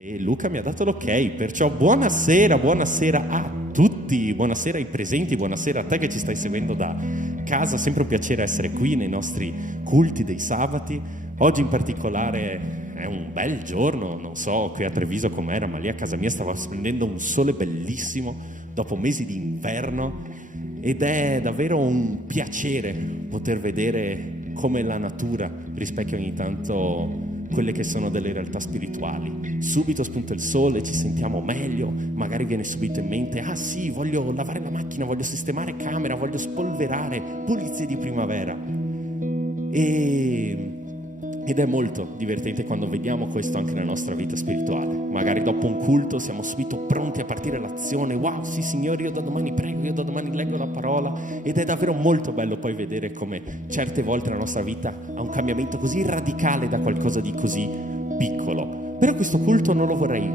E Luca mi ha dato l'ok, perciò buonasera a tutti, buonasera ai presenti, buonasera a te che ci stai seguendo da casa, sempre un piacere essere qui nei nostri culti dei sabati. Oggi in particolare è un bel giorno, non so qui a Treviso com'era, ma lì a casa mia stava splendendo un sole bellissimo dopo mesi di inverno ed è davvero un piacere poter vedere come la natura rispecchia ogni tanto quelle che sono delle realtà spirituali. Subito spunta il sole, ci sentiamo meglio, magari viene subito in mente: ah sì, voglio lavare la macchina, voglio sistemare camera, voglio spolverare, pulizie di primavera. Ed è molto divertente quando vediamo questo anche nella nostra vita spirituale. Magari dopo un culto siamo subito pronti a partire all'azione. Wow, sì Signore, io da domani prego, io da domani leggo la parola. Ed è davvero molto bello poi vedere come certe volte la nostra vita ha un cambiamento così radicale da qualcosa di così piccolo. Però questo culto non lo vorrei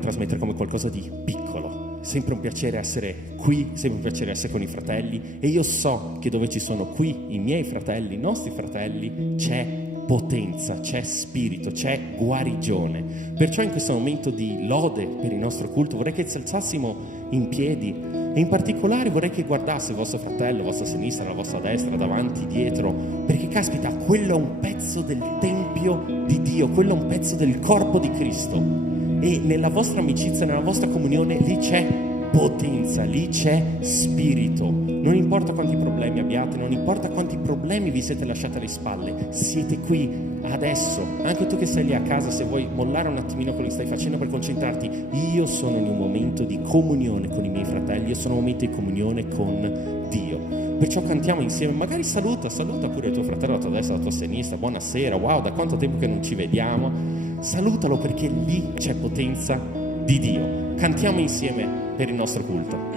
trasmettere come qualcosa di piccolo. Sempre un piacere essere qui, sempre un piacere essere con i fratelli, e io so che dove ci sono qui i miei fratelli, i nostri fratelli, c'è potenza, c'è spirito, c'è guarigione. Perciò in questo momento di lode per il nostro culto vorrei che ci alzassimo in piedi e in particolare vorrei che guardasse il vostro fratello, la vostra sinistra, la vostra destra, davanti, dietro, perché caspita, quello è un pezzo del Tempio di Dio, quello è un pezzo del corpo di Cristo. E nella vostra amicizia, nella vostra comunione, lì c'è potenza, lì c'è spirito. Non importa quanti problemi abbiate, non importa quanti problemi vi siete lasciati alle spalle, siete qui adesso. Anche tu che sei lì a casa, se vuoi mollare un attimino quello che stai facendo per concentrarti, io sono in un momento di comunione con i miei fratelli, io sono in un momento di comunione con Dio. Perciò cantiamo insieme, magari saluta pure il tuo fratello, la tua destra, la tua sinistra, buonasera, wow, da quanto tempo che non ci vediamo. Salutalo perché lì c'è potenza di Dio. Cantiamo insieme per il nostro culto.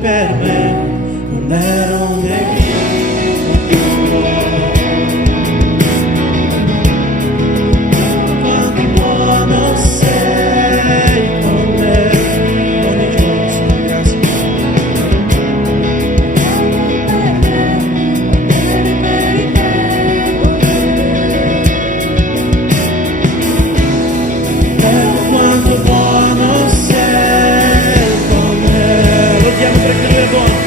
Per me non ero un nemico, quanto buono sei con me, ogni giorno sono grazie ecco quanto buono sei con me. Perché è buono.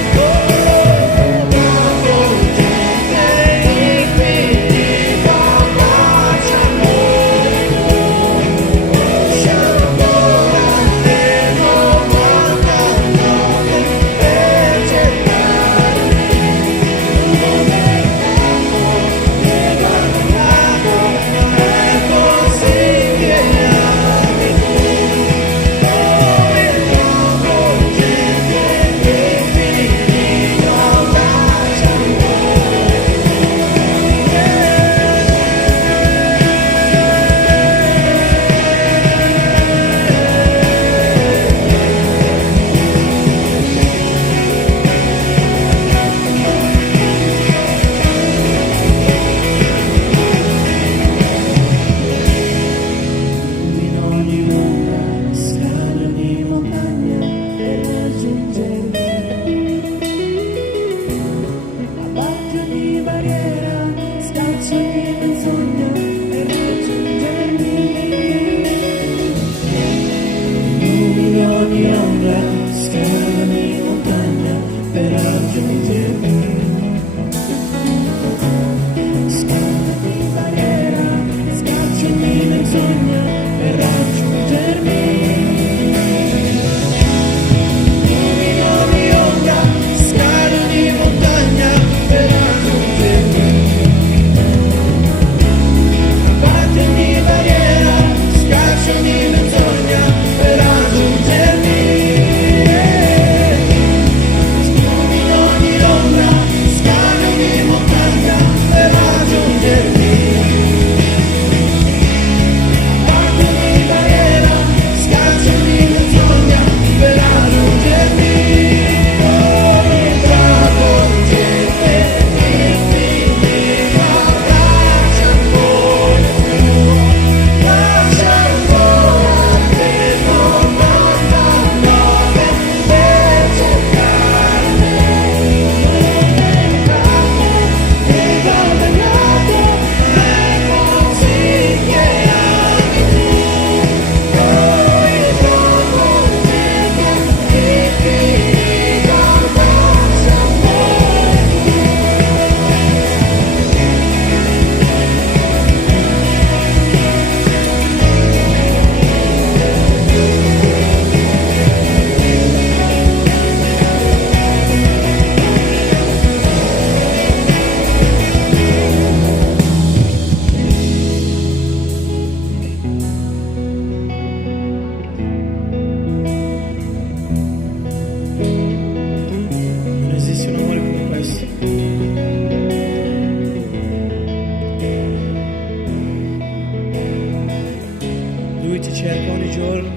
cerca ogni giorno,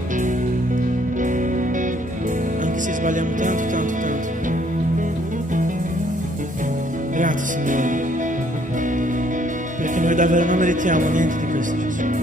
anche se sbagliamo tanto. Grazie Signore, perché noi davvero non meritiamo niente di questo, Gesù.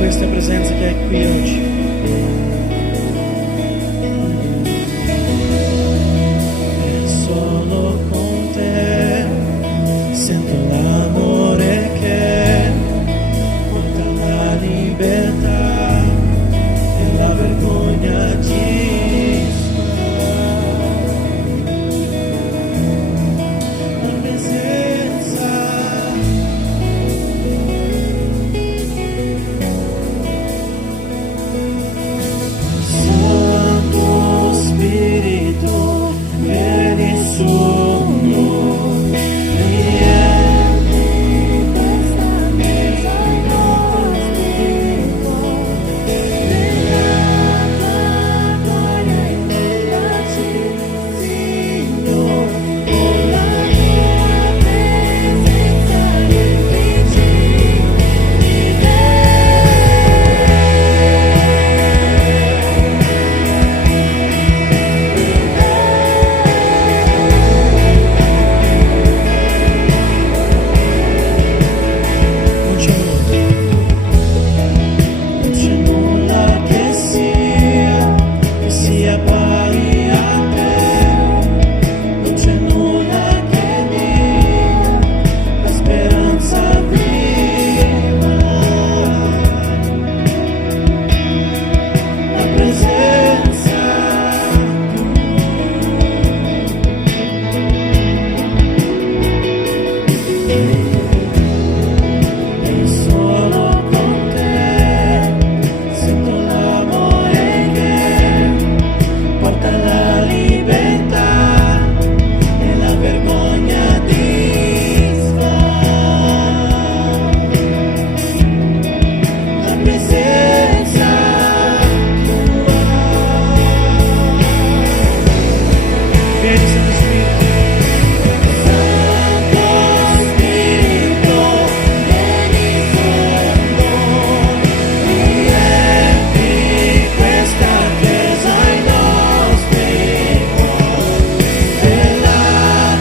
Questa presenza che è qui oggi. E solo con te sento l'amore che porta la libertà e la vergogna ci la presenza. Spirito, vieni su noi, riempi questa mesa ai nostri cuori, nella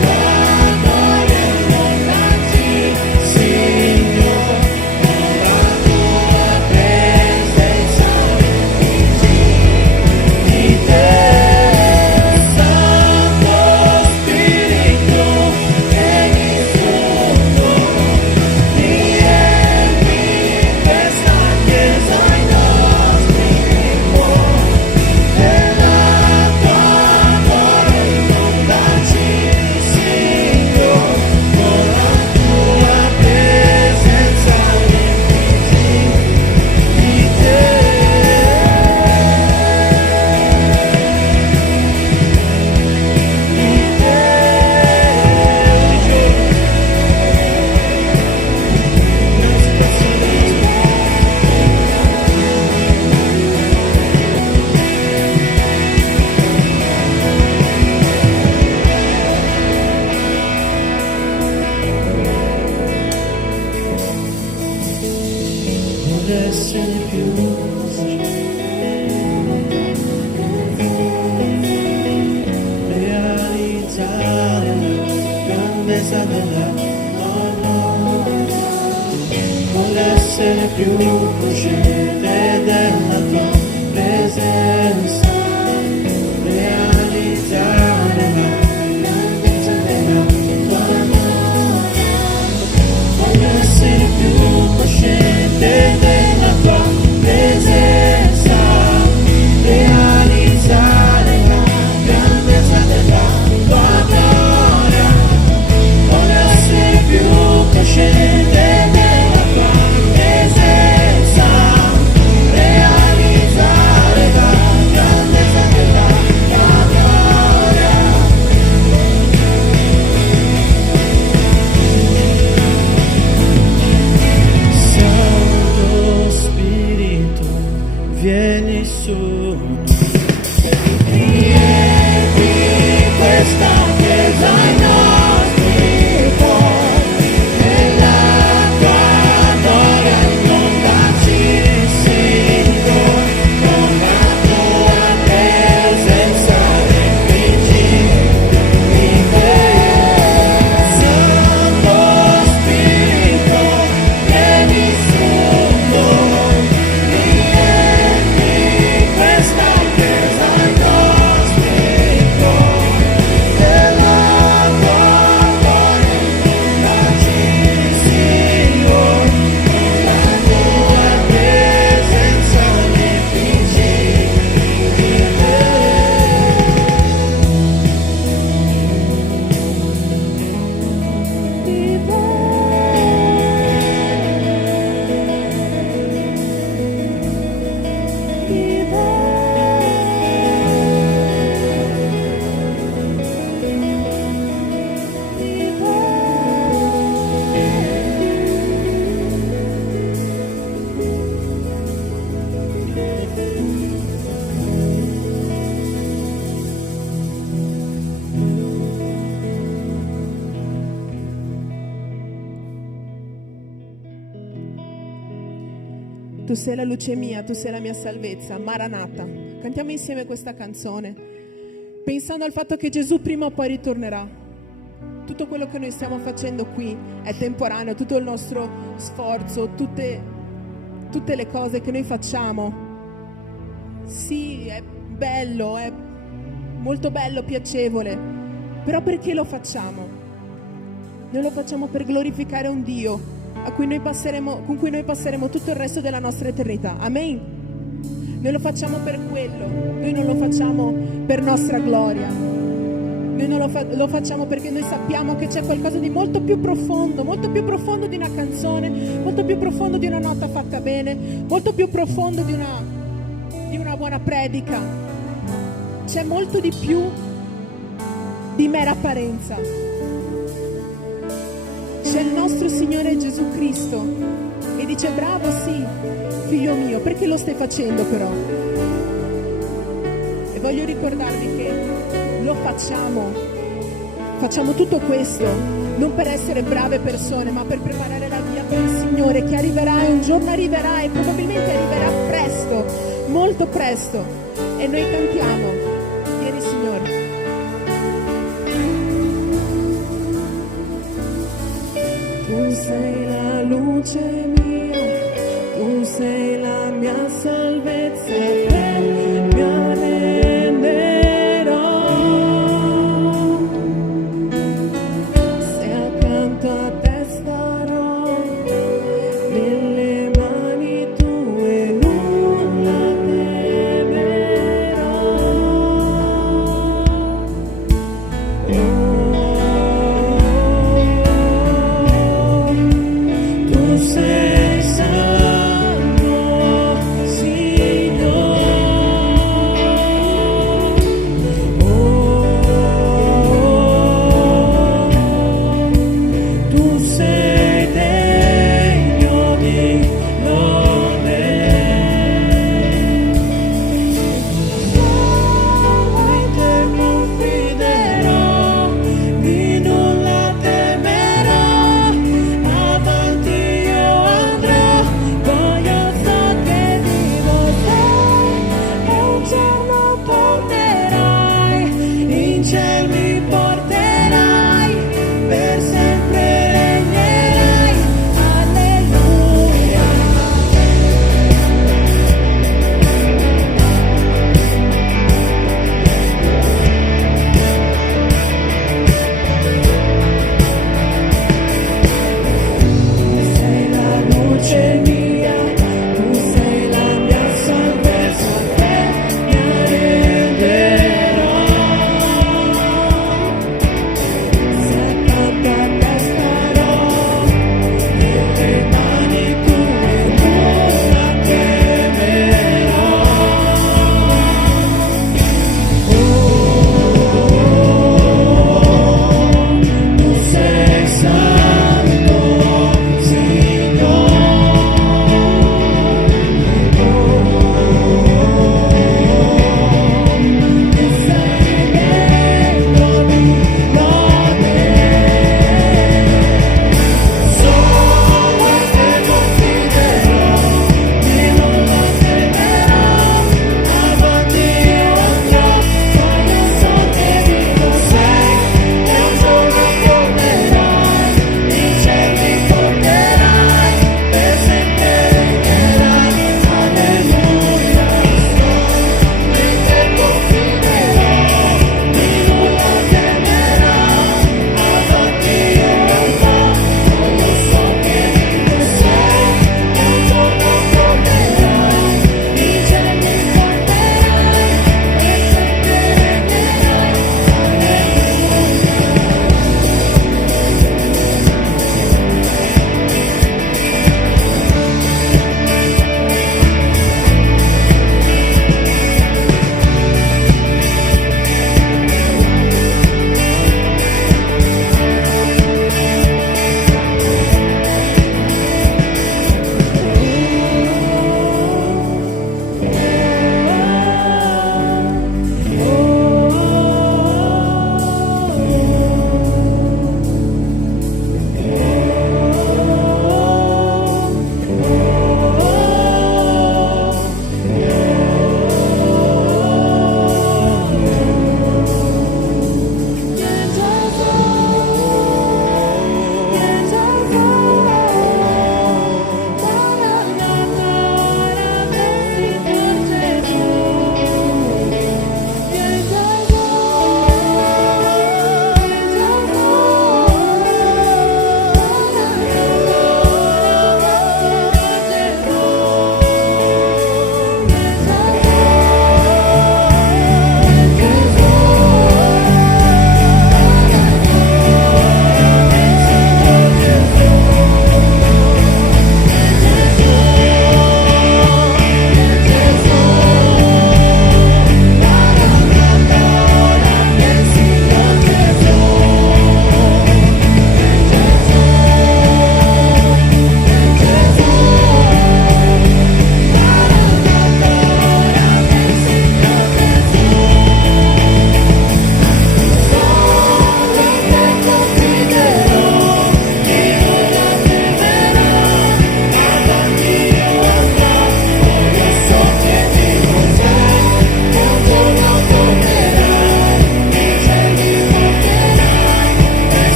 tua gloria inondaci, Signore, con la tua presenza riempici di te. Essere più realizzare la grandezza della voglio essere più cosciente della tua presenza, realizzare la tu sei la luce mia, tu sei la mia salvezza, Maranatha. Cantiamo insieme questa canzone, pensando al fatto che Gesù prima o poi ritornerà. Tutto quello che noi stiamo facendo qui è temporaneo, tutto il nostro sforzo, tutte le cose che noi facciamo. Sì, è bello, è molto bello, piacevole, però perché lo facciamo? Noi lo facciamo per glorificare un Dio con cui noi passeremo tutto il resto della nostra eternità. Amen. Noi lo facciamo per quello, noi non lo facciamo per nostra gloria, noi non lo facciamo perché noi sappiamo che c'è qualcosa di molto più profondo di una canzone, molto più profondo di una nota fatta bene, molto più profondo di una buona predica. C'è molto di più di mera apparenza. C'è il nostro Signore Gesù Cristo e dice: bravo, sì, figlio mio, perché lo stai facendo però? E voglio ricordarvi che lo facciamo tutto questo non per essere brave persone, ma per preparare la via per il Signore che arriverà, e un giorno arriverà, e probabilmente arriverà presto, molto presto. E noi cantiamo: vieni Signore. Tu sei la luce mia, tu sei la mia salvezza, mi arrenderò. Se accanto a te starò, nelle mani tue nulla temerò. Tu sei santo,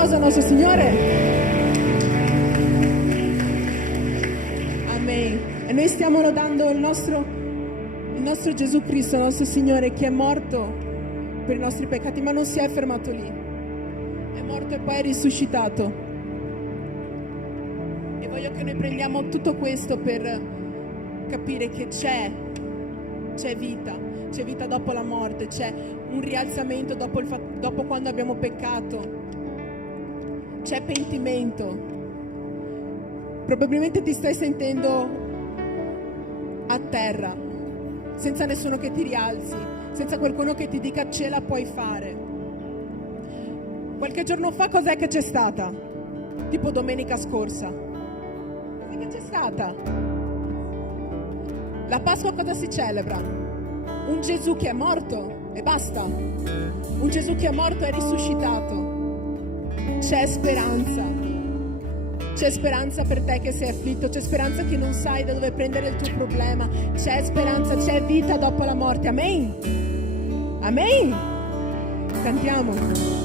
applauso al nostro Signore. Amen. E noi stiamo lodando il nostro Gesù Cristo, il nostro Signore, che è morto per i nostri peccati, ma non si è fermato lì. È morto e poi è risuscitato. E voglio che noi prendiamo tutto questo per capire che c'è vita dopo la morte, c'è un rialzamento dopo quando abbiamo peccato, c'è pentimento. Probabilmente ti stai sentendo a terra, senza nessuno che ti rialzi, senza qualcuno che ti dica ce la puoi fare. Qualche giorno fa cos'è che c'è stata? Tipo domenica scorsa. Cos'è che c'è stata? La Pasqua cosa si celebra? Un Gesù che è morto e basta. Un Gesù che è morto e risuscitato. C'è speranza. C'è speranza per te che sei afflitto. C'è speranza che non sai da dove prendere il tuo problema. C'è speranza, c'è vita dopo la morte. Amen. Amen. Cantiamo.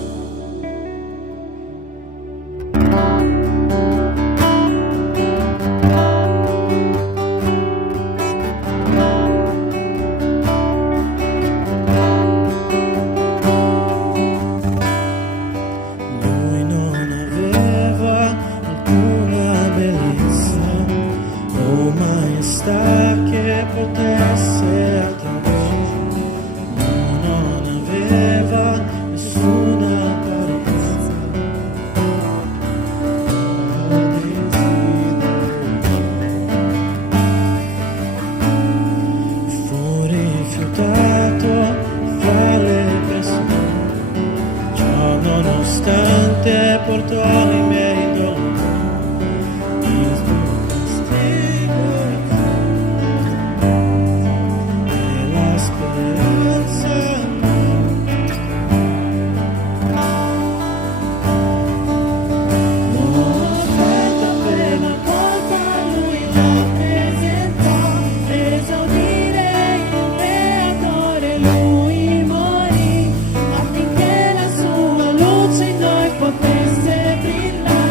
Potesse brillare.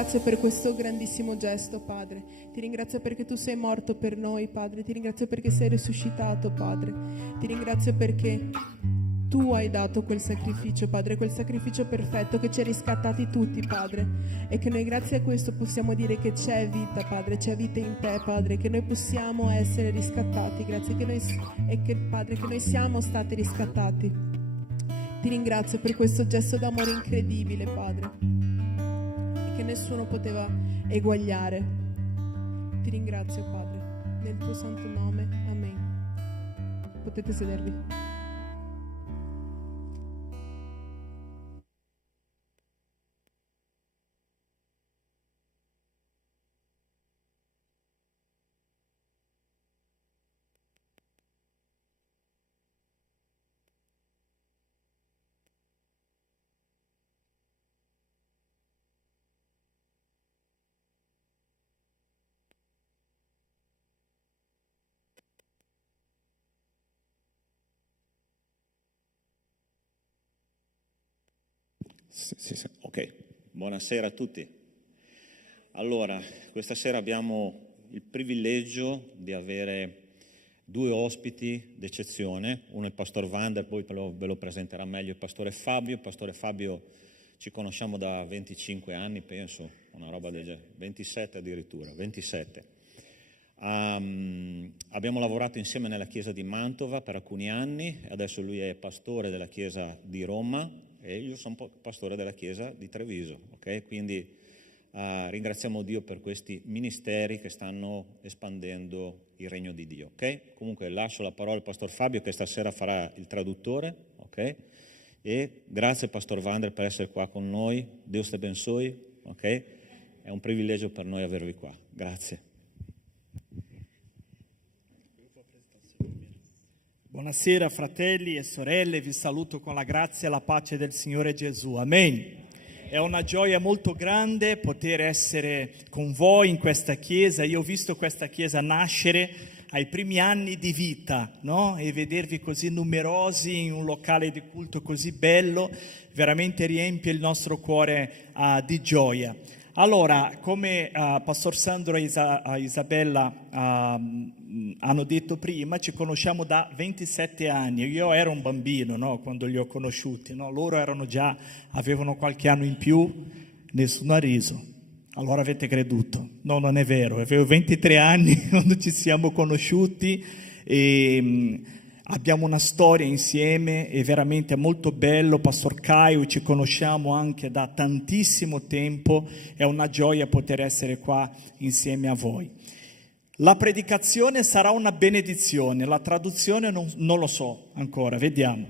ringrazio per questo grandissimo gesto, Padre. Ti ringrazio perché tu sei morto per noi, Padre. Ti ringrazio perché sei risuscitato, Padre. Ti ringrazio perché tu hai dato quel sacrificio, Padre, quel sacrificio perfetto che ci ha riscattati tutti, Padre. E che noi grazie a questo possiamo dire che c'è vita, Padre, c'è vita in te, Padre, che noi possiamo essere riscattati, grazie che noi, Padre, che noi siamo stati riscattati. Ti ringrazio per questo gesto d'amore incredibile, Padre, e che nessuno poteva eguagliare. Ti ringrazio, Padre, nel tuo santo nome, amen. Potete sedervi. Sì. Ok, buonasera a tutti. Allora, questa sera abbiamo il privilegio di avere due ospiti d'eccezione. Uno è il Pastor Vander, poi ve lo presenterà meglio il Pastore Fabio. Il Pastore Fabio ci conosciamo da 25 anni, penso, una roba del genere, 27 addirittura, 27. Abbiamo lavorato insieme nella chiesa di Mantova per alcuni anni, adesso lui è pastore della chiesa di Roma e io sono pastore della chiesa di Treviso, ok? Quindi ringraziamo Dio per questi ministeri che stanno espandendo il regno di Dio, ok? Comunque lascio la parola al Pastor Fabio che stasera farà il traduttore, ok? E grazie Pastor Vander per essere qua con noi, Dio ste bensoi, ok? È un privilegio per noi avervi qua, grazie. Buonasera fratelli e sorelle, vi saluto con la grazia e la pace del Signore Gesù, amen. È una gioia molto grande poter essere con voi in questa chiesa. Io ho visto questa chiesa nascere ai primi anni di vita, no? E vedervi così numerosi in un locale di culto così bello veramente riempie il nostro cuore di gioia. Allora, come Pastor Sandro e Isabella hanno detto prima, ci conosciamo da 27 anni. Io ero un bambino, no, quando li ho conosciuti, no? Loro avevano qualche anno in più, nessuno ha riso. Allora avete creduto. No, non è vero, avevo 23 anni quando ci siamo conosciuti e abbiamo una storia insieme, è veramente molto bello. Pastor Caio, ci conosciamo anche da tantissimo tempo, è una gioia poter essere qua insieme a voi. La predicazione sarà una benedizione, la traduzione non lo so ancora, vediamo.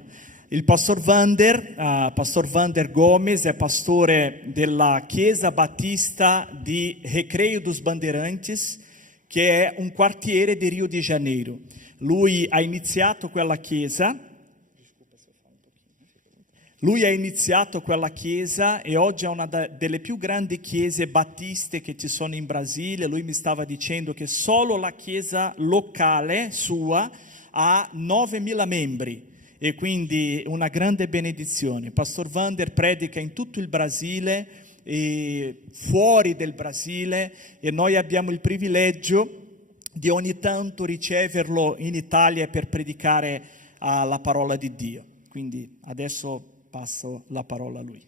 Il Pastor Vander Gomes è pastore della Chiesa Battista di Recreio dos Bandeirantes, che è un quartiere di Rio de Janeiro. Lui ha iniziato quella chiesa e oggi è una delle più grandi chiese battiste che ci sono in Brasile. Lui mi stava dicendo che solo la chiesa locale sua ha 9.000 membri e quindi una grande benedizione. Pastor Vander predica in tutto il Brasile e fuori del Brasile e noi abbiamo il privilegio di ogni tanto riceverlo in Italia per predicare la parola di Dio. Quindi adesso passo la parola a lui.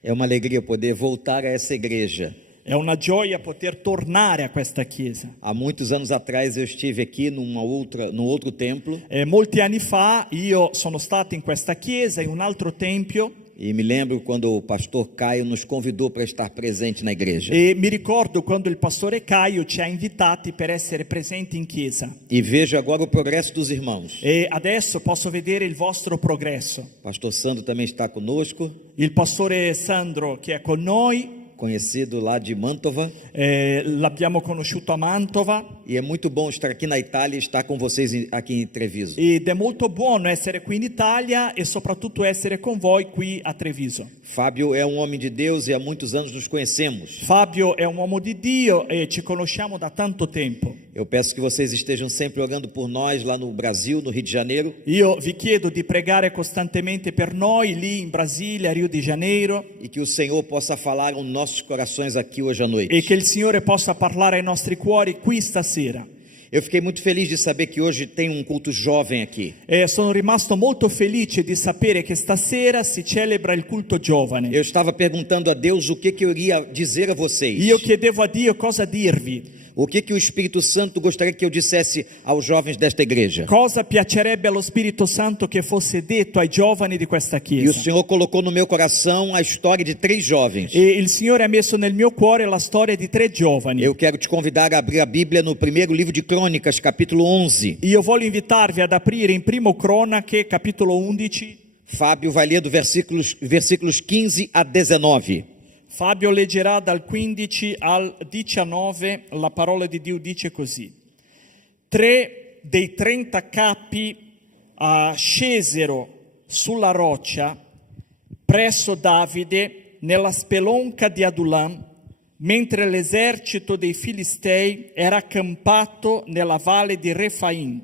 É uma alegria poder voltar a essa igreja. È una gioia poter tornare a questa chiesa. Há muitos anos atrás eu estive aqui num outro templo. Molti anni fa io sono stato in questa chiesa, in un altro tempio. E me lembro quando o pastor Caio nos convidou para estar presente na igreja. E mi ricordo quando il pastore Caio ci ha invitati per essere presenti in chiesa. E vejo agora o progresso dos irmãos. E adesso posso vedere il vostro progresso. Pastor Sandro também está conosco. Il pastore Sandro che è con noi. Conhecido lá de Mantova. L'abbiamo conosciuto a Mantova. E é muito bom estar aqui na Itália e estar com vocês aqui em Treviso. Ed è molto buono essere qui in Italia e soprattutto essere con voi qui a Treviso. Fábio é homem de Deus e há muitos anos nos conhecemos. Fabio è un uomo di Dio e ci conosciamo da tanto tempo. Eu peço que vocês estejam sempre orando por nós lá no Brasil, no Rio de Janeiro, Io vi chiedo di pregare costantemente per noi lì in Brasile, a Rio de Janeiro, e que o Senhor possa falar aos nossos corações aqui hoje à noite. e che il Signore possa parlare ai nostri cuori qui stasera. Eu fiquei muito feliz de saber que hoje tem um culto jovem aqui. E sono rimasto molto felice di sapere che stasera si celebra il culto giovane. Eu estava perguntando a Deus o que eu iria dizer a vocês. Io chiedevo a Dio cosa dirvi, O que o Espírito Santo gostaria que eu dissesse aos jovens desta igreja. cosa piacerebbe allo Spirito Santo che fosse detto ai giovani di questa E o chiesa. Senhor colocou no meu coração a história de 3 jovens. E il Signore ha messo nel mio cuore la storia di 3 giovani. Eu quero te convidar a abrir a Bíblia no primeiro livro de Crônicas, capítulo 11. Io voglio invitarvi ad aprire in Primo Cronache, capitolo 11. Fábio vai ler do versículos 15 a 19. Fabio leggerà dal 15 al 19, la parola di Dio dice così. 3 dei 30 capi scesero sulla roccia presso Davide nella spelonca di Adulam, mentre l'esercito dei Filistei era accampato nella valle di Refaim.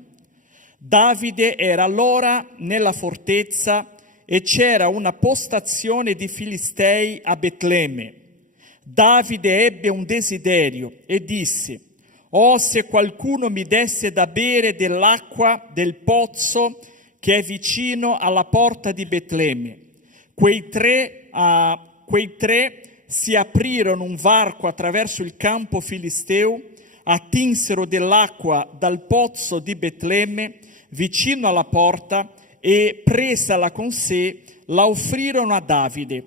Davide era allora nella fortezza e c'era una postazione di Filistei a Betlemme. Davide ebbe un desiderio e disse: «Oh, se qualcuno mi desse da bere dell'acqua del pozzo che è vicino alla porta di Betlemme». Quei tre si aprirono un varco attraverso il campo filisteo, attinsero dell'acqua dal pozzo di Betlemme vicino alla porta e presala con sé la offrirono a Davide,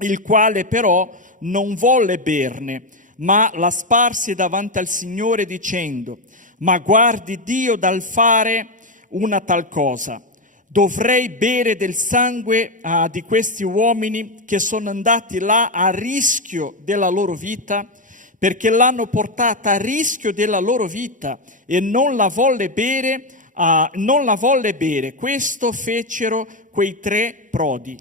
il quale però non volle berne, ma la sparse davanti al Signore dicendo: «Ma guardi Dio dal fare una tal cosa. Dovrei bere del sangue di questi uomini che sono andati là a rischio della loro vita, perché l'hanno portata a rischio della loro vita e non la volle bere. Questo fecero quei 3 prodi».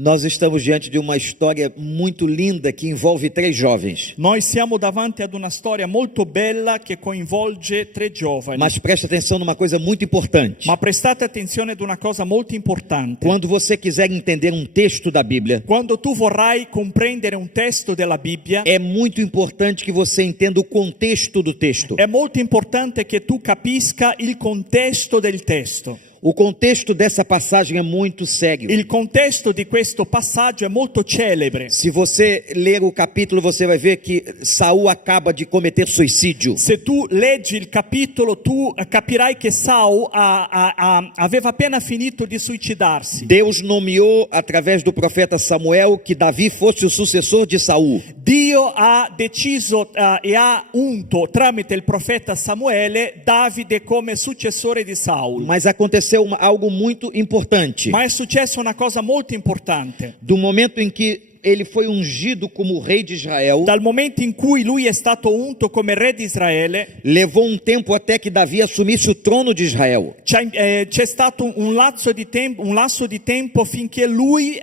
Nós estamos diante de uma história muito linda que envolve 3 jovens. Noi siamo davanti ad una storia molto bella che coinvolge 3 giovani. Mas preste atenção numa coisa muito importante. Ma prestate attenzione ad una cosa molto importante. Quando você quiser entender um texto da Bíblia, Quando tu vorrai comprendere un testo della Bibbia, é muito importante que você entenda o contexto do texto. è molto importante che tu capisca il contesto del testo. O contexto dessa passagem é muito sério. Il contesto di questo passaggio è molto celebre. Se você ler o capítulo, você vai ver que Saul acaba de cometer suicídio. Se tu leggi il capitolo, tu capirai che Saul aveva appena finito di suicidarsi. Deus nomeou através do profeta Samuel que Davi fosse o sucessor de Saul. Dio ha deciso e ha unto tramite il profeta Samuele Davide come successore di Saul. Mas aconteceu algo muito importante. Ma è successa una cosa molto importante. Do momento em que ele foi ungido como rei de Israel, Dal momento in cui lui è stato unto come re di Israele, levou um tempo até que Davi assumisse o trono de Israel. c'è stato un lasso di tempo finché lui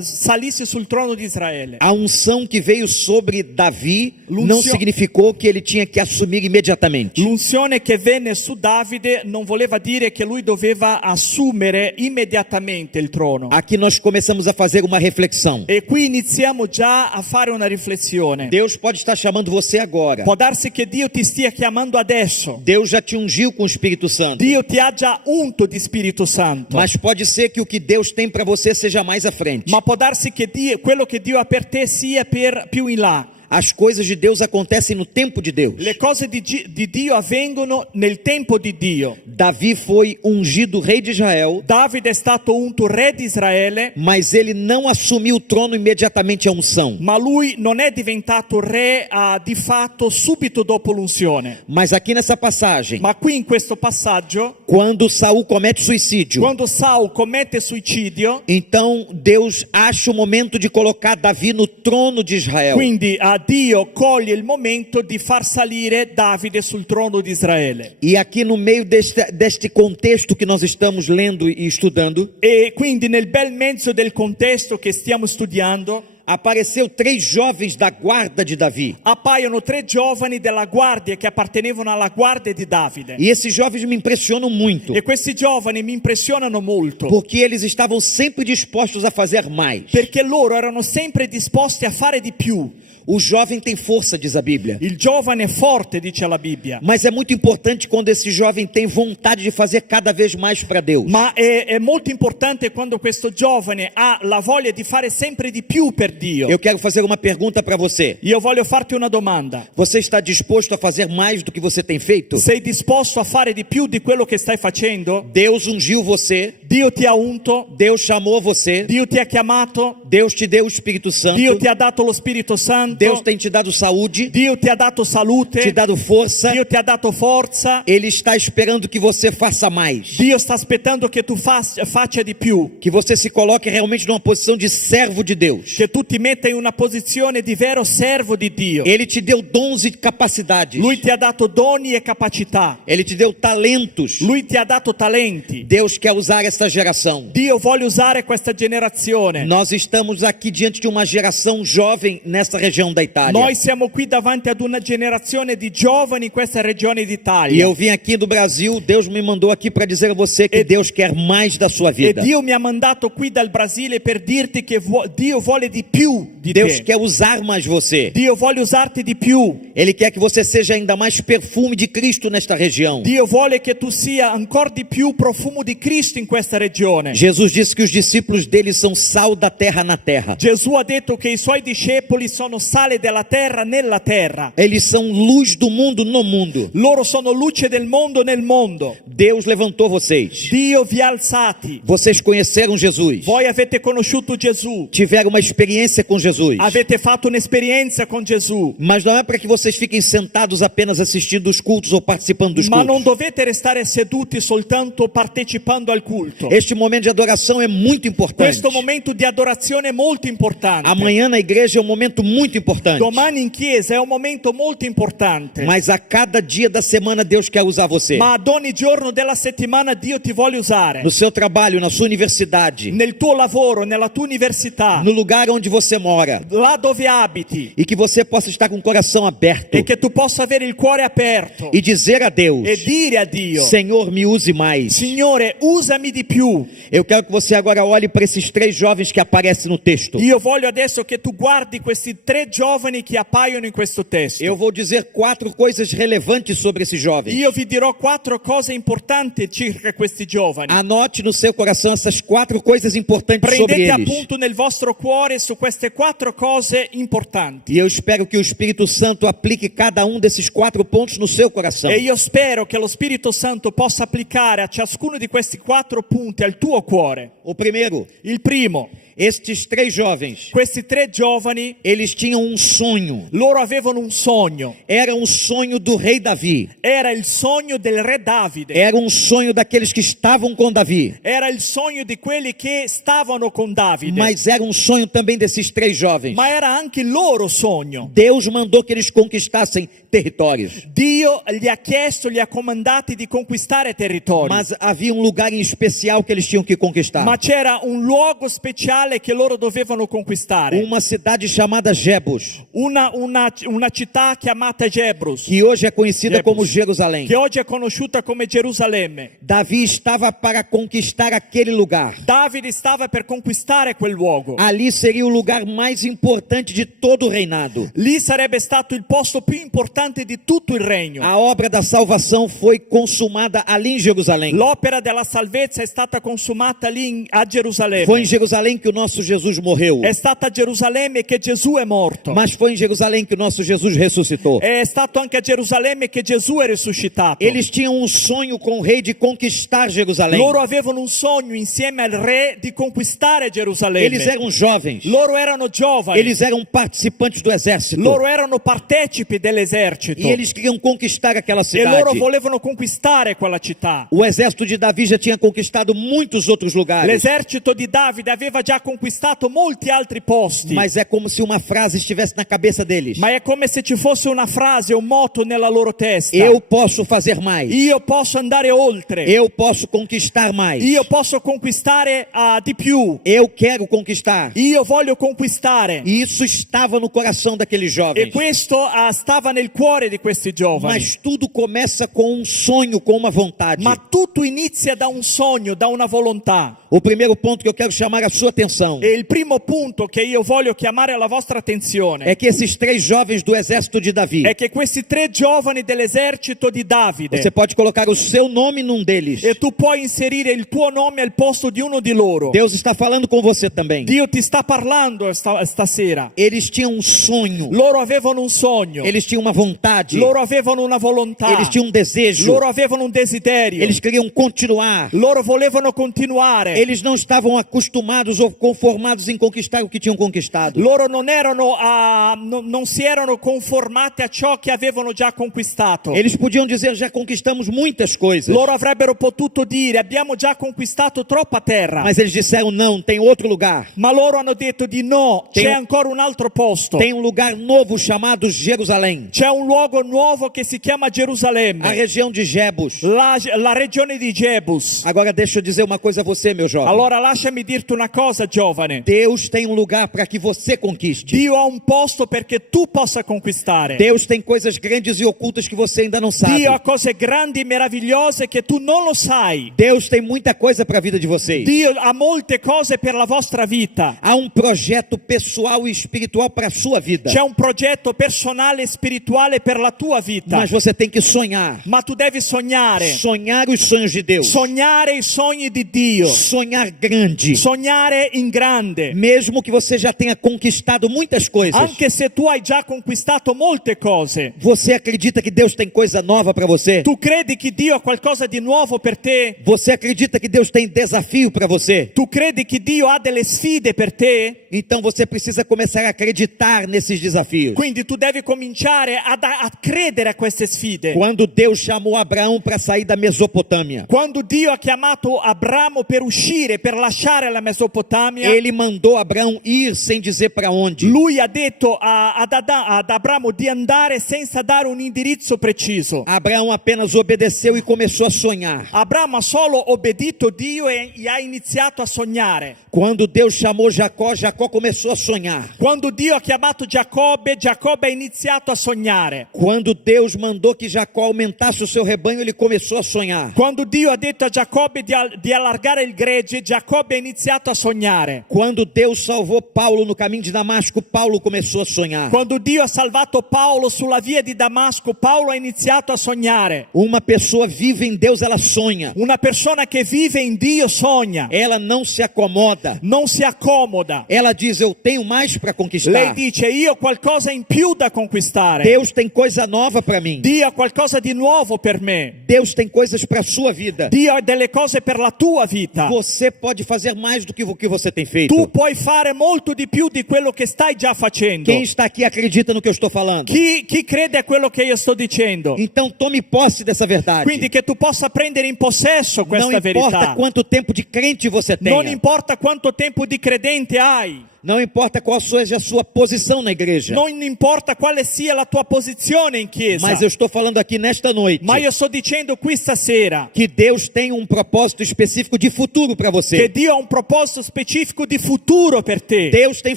salisse sul trono di Israele. A unção que veio sobre Davi não L'unzione- significou que ele tinha que assumir imediatamente. L'unzione che venne su Davide non voleva dire che lui doveva assumere immediatamente il trono. Aqui nós começamos a fazer uma reflexão. E qui iniziamo già a fare una riflessione. Deus pode estar chamando você agora. Può darsi che Dio ti stia chiamando adesso. Deus já te ungiu com o Espírito Santo. Dio ti ha già unto di Spirito Santo. Mas pode ser que o que Deus tem para você seja mais à frente. Ma può darsi che quello che Dio ha per te sia per più in là. As coisas de Deus acontecem no tempo de Deus. Le cose di Dio avvengono nel tempo di Dio. Davi foi ungido rei de Israel, Davide è stato unto re di Israele, mas ele não assumiu o trono imediatamente à unção. ma lui non è diventato re di fatto subito dopo l'unzione. Mas aqui nessa passagem, Ma qui in questo passaggio, quando Saul comete suicídio, quando Saul commette suicidio, então Deus acha o momento de colocar Davi no trono de Israel. quindi Dio coglie il momento di far salire Davide sul trono di Israele. E aqui no meio deste contexto que nós estamos lendo e estudando, E quindi nel bel mezzo del contesto che stiamo studiando, apareceu 3 jovens da guarda de Davi. appaiono 3 giovani della guardia che appartenevano alla guardia di Davide. E esses jovens me impressionam muito, E questi giovani mi impressionano molto, porque eles estavam sempre dispostos a fazer mais. perché loro erano sempre disposti a fare di più. O jovem tem força, diz a Bíblia. Il giovane è forte, dice la Bibbia. Mas é muito importante quando esse jovem tem vontade de fazer cada vez mais para Deus. Ma è molto importante quando questo giovane ha la voglia di fare sempre di più per Dio. Eu quero fazer uma pergunta para você. Io voglio farti una domanda. Você está disposto a fazer mais do que você tem feito? Sei disposto a fare di più di quello che stai facendo? Deus ungiu você, Dio ti ha unto, Deus chamou você, Dio ti ha chiamato, Deus te deu o Espírito Santo, Dio ti ha dato lo Spirito Santo, Deus tem te dado saúde, Dio ti ha dato salute, te dado força. Dio ti ha dato forza, Ele está esperando que você faça mais, Dio sta aspettando che tu faccia di più, que você se coloque realmente numa posição de servo de Deus. che tu ti metta in una posizione di vero servo di Dio. Ele te deu dons e capacidades. Lui ti ha dato doni e capacità, Ele te deu talentos. Lui ti ha dato talenti. Deus quer usar essa geração. Dio vuole usare questa generazione. Nós estamos aqui diante de uma geração jovem nessa região da Itália. Noi siamo qui davanti ad una generazione di giovani in questa regione E d'Italia. eu vim aqui do Brasil, Deus me mandou aqui para dizer a você que Deus quer mais da sua E vida. Dio mi ha mandato qui dal Brasile per dirti che Dio vuole di più di Deus te. quer usar mais você. Dio vuole usarti di più. Ele quer que você seja ainda mais perfume de Cristo nesta região. Dio vuole che tu sia ancora di più profumo di Cristo in questa regione. Jesus disse que os discípulos dele são sal da terra na terra. Gesù ha detto che i suoi discepoli sono sale della terra nella terra. Eles são luz do mundo no mundo. Loro sono luce del mondo nel mondo. Deus levantou vocês. Dio vi ha alzati. Vocês conheceram Jesus. Voi avete conosciuto Gesù. Tiveram uma experiência com Jesus. Avete fatto un'esperienza con Gesù. Mas não é para que vocês fiquem sentados apenas assistindo os cultos ou participando dos Ma non cultos. dovete restare seduti soltanto partecipando al culto. Este momento de adoração é muito importante. Questo momento di adorazione è molto importante. Amanhã na igreja é um momento muito importante. Domani in chiesa è un momento molto importante. Mas a cada dia da semana Deus quer usar você. Ma ad ogni giorno della settimana Dio ti vuole usare. No seu trabalho, na sua universidade, Nel tuo lavoro, nella tua università, no lugar onde você mora. là dove abiti, E que você possa estar com o coração aberto e che tu possa avere il cuore aperto e dizer a Deus: e dire a Dio: Senhor, me use mais. Signore, usami di più. Eu quero que você agora olhe para esses 3 jovens que aparecem no texto. Io voglio adesso che tu guardi questi 3 giovani che appaiono in questo testo. Eu vou dizer 4 coisas relevantes sobre esses jovens. Io vi dirò 4 cose importanti circa questi giovani. Anote no seu coração essas 4 coisas importantes sobre Prendete eles. appunto nel vostro cuore su queste 4 cose importanti. E eu espero que o Espírito Santo aplique cada um desses 4 pontos no seu coração. E io spero che lo Spirito Santo possa applicare a ciascuno di questi 4 punti al tuo cuore. O primeiro, Il primo, estes 3 jovens, questi 3 giovani, eles tinham um sonho. loro avevano un sogno. Era um sonho do rei Davi. Era il sogno del re Davide. Era um sonho daqueles que estavam com Davi. Era il sogno di quelli che stavano con Davide. Mas era um sonho também desses 3 jovens. Ma era anche il loro sogno. Deus mandou que eles conquistassem territórios. Dio gli ha chiesto, gli ha comandati di conquistare territori. Mas havia um lugar em especial que eles tinham que conquistar. Ma c'era un luogo speciale che loro dovevano conquistare. Uma cidade chamada Jebus, Una città chiamata Gebrus, que hoje é conhecida Jebus, como Jerusalém. che oggi è conosciuta come Gerusalemme. Davi estava para conquistar aquele lugar. Davide stava per conquistare quel luogo. Ali seria o lugar mais importante de todo o reinado. Lì sarebbe stato il posto più importante di tutto il regno. A obra da salvação foi consumada ali em Jerusalém. L'opera della salvezza è stata consumata lì a Gerusalemme. Foi em Jerusalém que o nosso Jesus morreu. È stata a Gerusalemme che Gesù è morto. Mas foi em Jerusalém que o nosso Jesus ressuscitou. È stato anche a Gerusalemme che Gesù è risuscitato. Eles tinham um sonho com o rei de conquistar Jerusalém. Loro avevano un sogno insieme al re di conquistare Gerusalemme. Eles eram jovens. Loro erano giovani. Eles eram participantes do exército. Loro erano partecipi dell'esercito. E eles queriam conquistar aquela E loro cidade. volevano conquistare quella città. O exército de Davi já tinha conquistado muitos outros lugares. L'esercito di Davide aveva già già conquistato molti altri posti. Mas é como se uma frase estivesse na cabeça deles. Ma è come se ci fosse una frase, un motto nella loro testa. Eu posso fazer mais. Io posso andare oltre. Eu posso conquistar mais. Io posso conquistare di più. Eu quero conquistar. Io voglio conquistare. E isso estava no coração daqueles E jovens. questo stava nel cuore di questi giovani. Mas tudo começa com um sonho, com uma vontade. Ma tutto inizia da un sogno, da una volontà. O primeiro ponto que eu quero chamar a sua atenção E il primo punto che io voglio chiamare alla vostra attenzione é que esses 3 jovens do exército de Davi, è che questi 3 giovani dell'esercito di Davide, você pode colocar o seu nome num deles. e tu puoi inserire il tuo nome al posto di uno di loro. Deus está falando com você também. Dio ti sta parlando stasera. Eles tinham um sonho, Loro avevano un sogno, eles tinham uma vontade, loro avevano una volontà, eles tinham um desejo, loro avevano un desiderio, eles queriam continuar. loro volevano continuare. Eles não estavam acostumados ou conformados em conquistar o que tinham conquistado. Loro non si erano conformati a ciò che avevano già conquistato. Eles podiam dizer, já conquistamos muitas coisas. Loro avrebbero potuto dire abbiamo già conquistato troppa terra. Mas eles disseram, não, tem outro lugar. Ma loro hanno detto di no, Tem- c'è ancora un altro posto. Tem um lugar novo chamado Jerusalém. C'è un luogo nuovo che si chiama A Gerusalemme, região de Jebus. la regione di Jebus. Agora deixa eu dizer uma coisa a você, meu jovem. Allora lasciami dirti una cosa, giovane. Deus tem um lugar para que você conquiste. Dio ha un posto perché tu possa conquistare. Deus tem coisas grandes e ocultas que você ainda não sabe. Dio ha cose grandi e meravigliose che tu non lo sai. Deus tem muita coisa para a vida de vocês. Dio ha molte cose per la vostra vita. Há um projeto pessoal e espiritual para a sua vida. C'è un progetto personale e spirituale per la tua vita. Mas você tem que sonhar. Ma tu devi sognare. Sonhar os sonhos de Deus. Sognare i sogni di Dio. Sonhar grande. Sognare in grande. Mesmo que você já tenha conquistado muitas coisas. Anche se tu hai già conquistato molte cose. Você acredita que Deus tem coisa nova para você? Tu credi che Dio ha qualcosa di nuovo per te? Você acredita que Deus tem desafio para você? Tu credi che Dio ha delle sfide per te? Então você precisa começar a acreditar nesses desafios. Quindi tu devi cominciare a credere a queste sfide. Quando Deus chamou Abraão para sair da Mesopotâmia, Quando Dio ha chiamato Abramo per uscire, per lasciare la Mesopotamia, ele mandou Abraão ir sem dizer para onde. lui ha detto ad Abramo di andare senza dare un indirizzo preciso. Abraão apenas obedeceu e começou a sonhar. Abramo ha solo obbedito Dio e ha iniziato a sognare. Quando Deus chamou Jacó, Jacó começou a sonhar. Quando Dio ha chiamato Giacobbe, Giacobbe ha iniziato a sognare. Quando Deus mandou que Jacó aumentasse o seu rebanho, ele começou a sonhar. Quando Dio ha detto a Giacobbe di allargare il gregge, Giacobbe ha iniziato a sognare. Quando Deus salvou Paulo no caminho de Damasco, Paulo começou a sonhar. Quando Dio ha salvato Paolo sulla via di Damasco, Paolo ha iniziato a sognare. Uma pessoa vive em Deus, ela sonha. Una persona che vive in Dio sogna, Ela não se acomoda. non si accomoda. Ela diz, eu tenho mais para Lei conquistar. dice io ho qualcosa in più da conquistare. Deus tem coisa nova para mim. Dio ha qualcosa di nuovo per me. Deus tem coisas para a sua vida. Dio ha delle cose per la tua vita. Você pode fazer mais do que o que você tem feito. Tu puoi fare molto di più di quello che stai già facendo. Quem está aqui acredita no que eu estou falando? Chi crede a quello che io sto dicendo? Então tome posse dessa verdade. Quindi che tu possa prendere in possesso Não questa importa verità. quanto tempo de crente você Non tenha. importa quanto tempo di credente hai. Não importa qual seja a sua posição na igreja. Non importa quale sia la tua posizione in chiesa. Mas eu estou falando aqui nesta noite Ma io sto dicendo qui stasera que Deus tem um propósito específico de futuro para che você. Dio ha un proposito specifico di futuro per te. Deus tem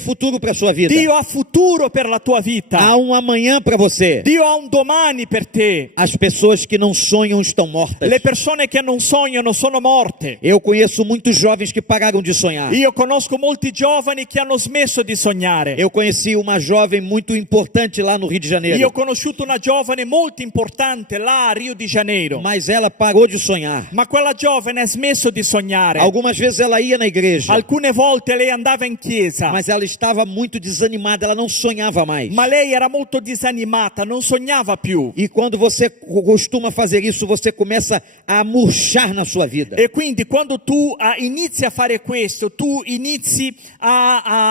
futuro para sua vida. Dio ha futuro per la tua vita. Há um amanhã para você. Dio ha un domani per te. As pessoas que não sonham estão mortas. Le persone che non sognano sono morte. Eu conheço muitos jovens que pararam de sonhar. Io conosco molti giovani che hanno smesso di sognare. Eu conheci uma jovem muito importante lá no Rio de Io ho Janeiro. conosciuto una giovane molto importante là a Rio de Janeiro. Mas ela parou de sonhar. Ma quella giovane ha smesso di sognare. Algumas vezes ela ia na igreja, Alcune volte lei andava in chiesa, mas ela estava muito desanimada, ela não sonhava mais. ma lei era molto disanimata, non sognava più. E quando você costuma fazer isso, você começa a murchar na sua vida. E quindi quando tu inizi a fare questo, tu inizi a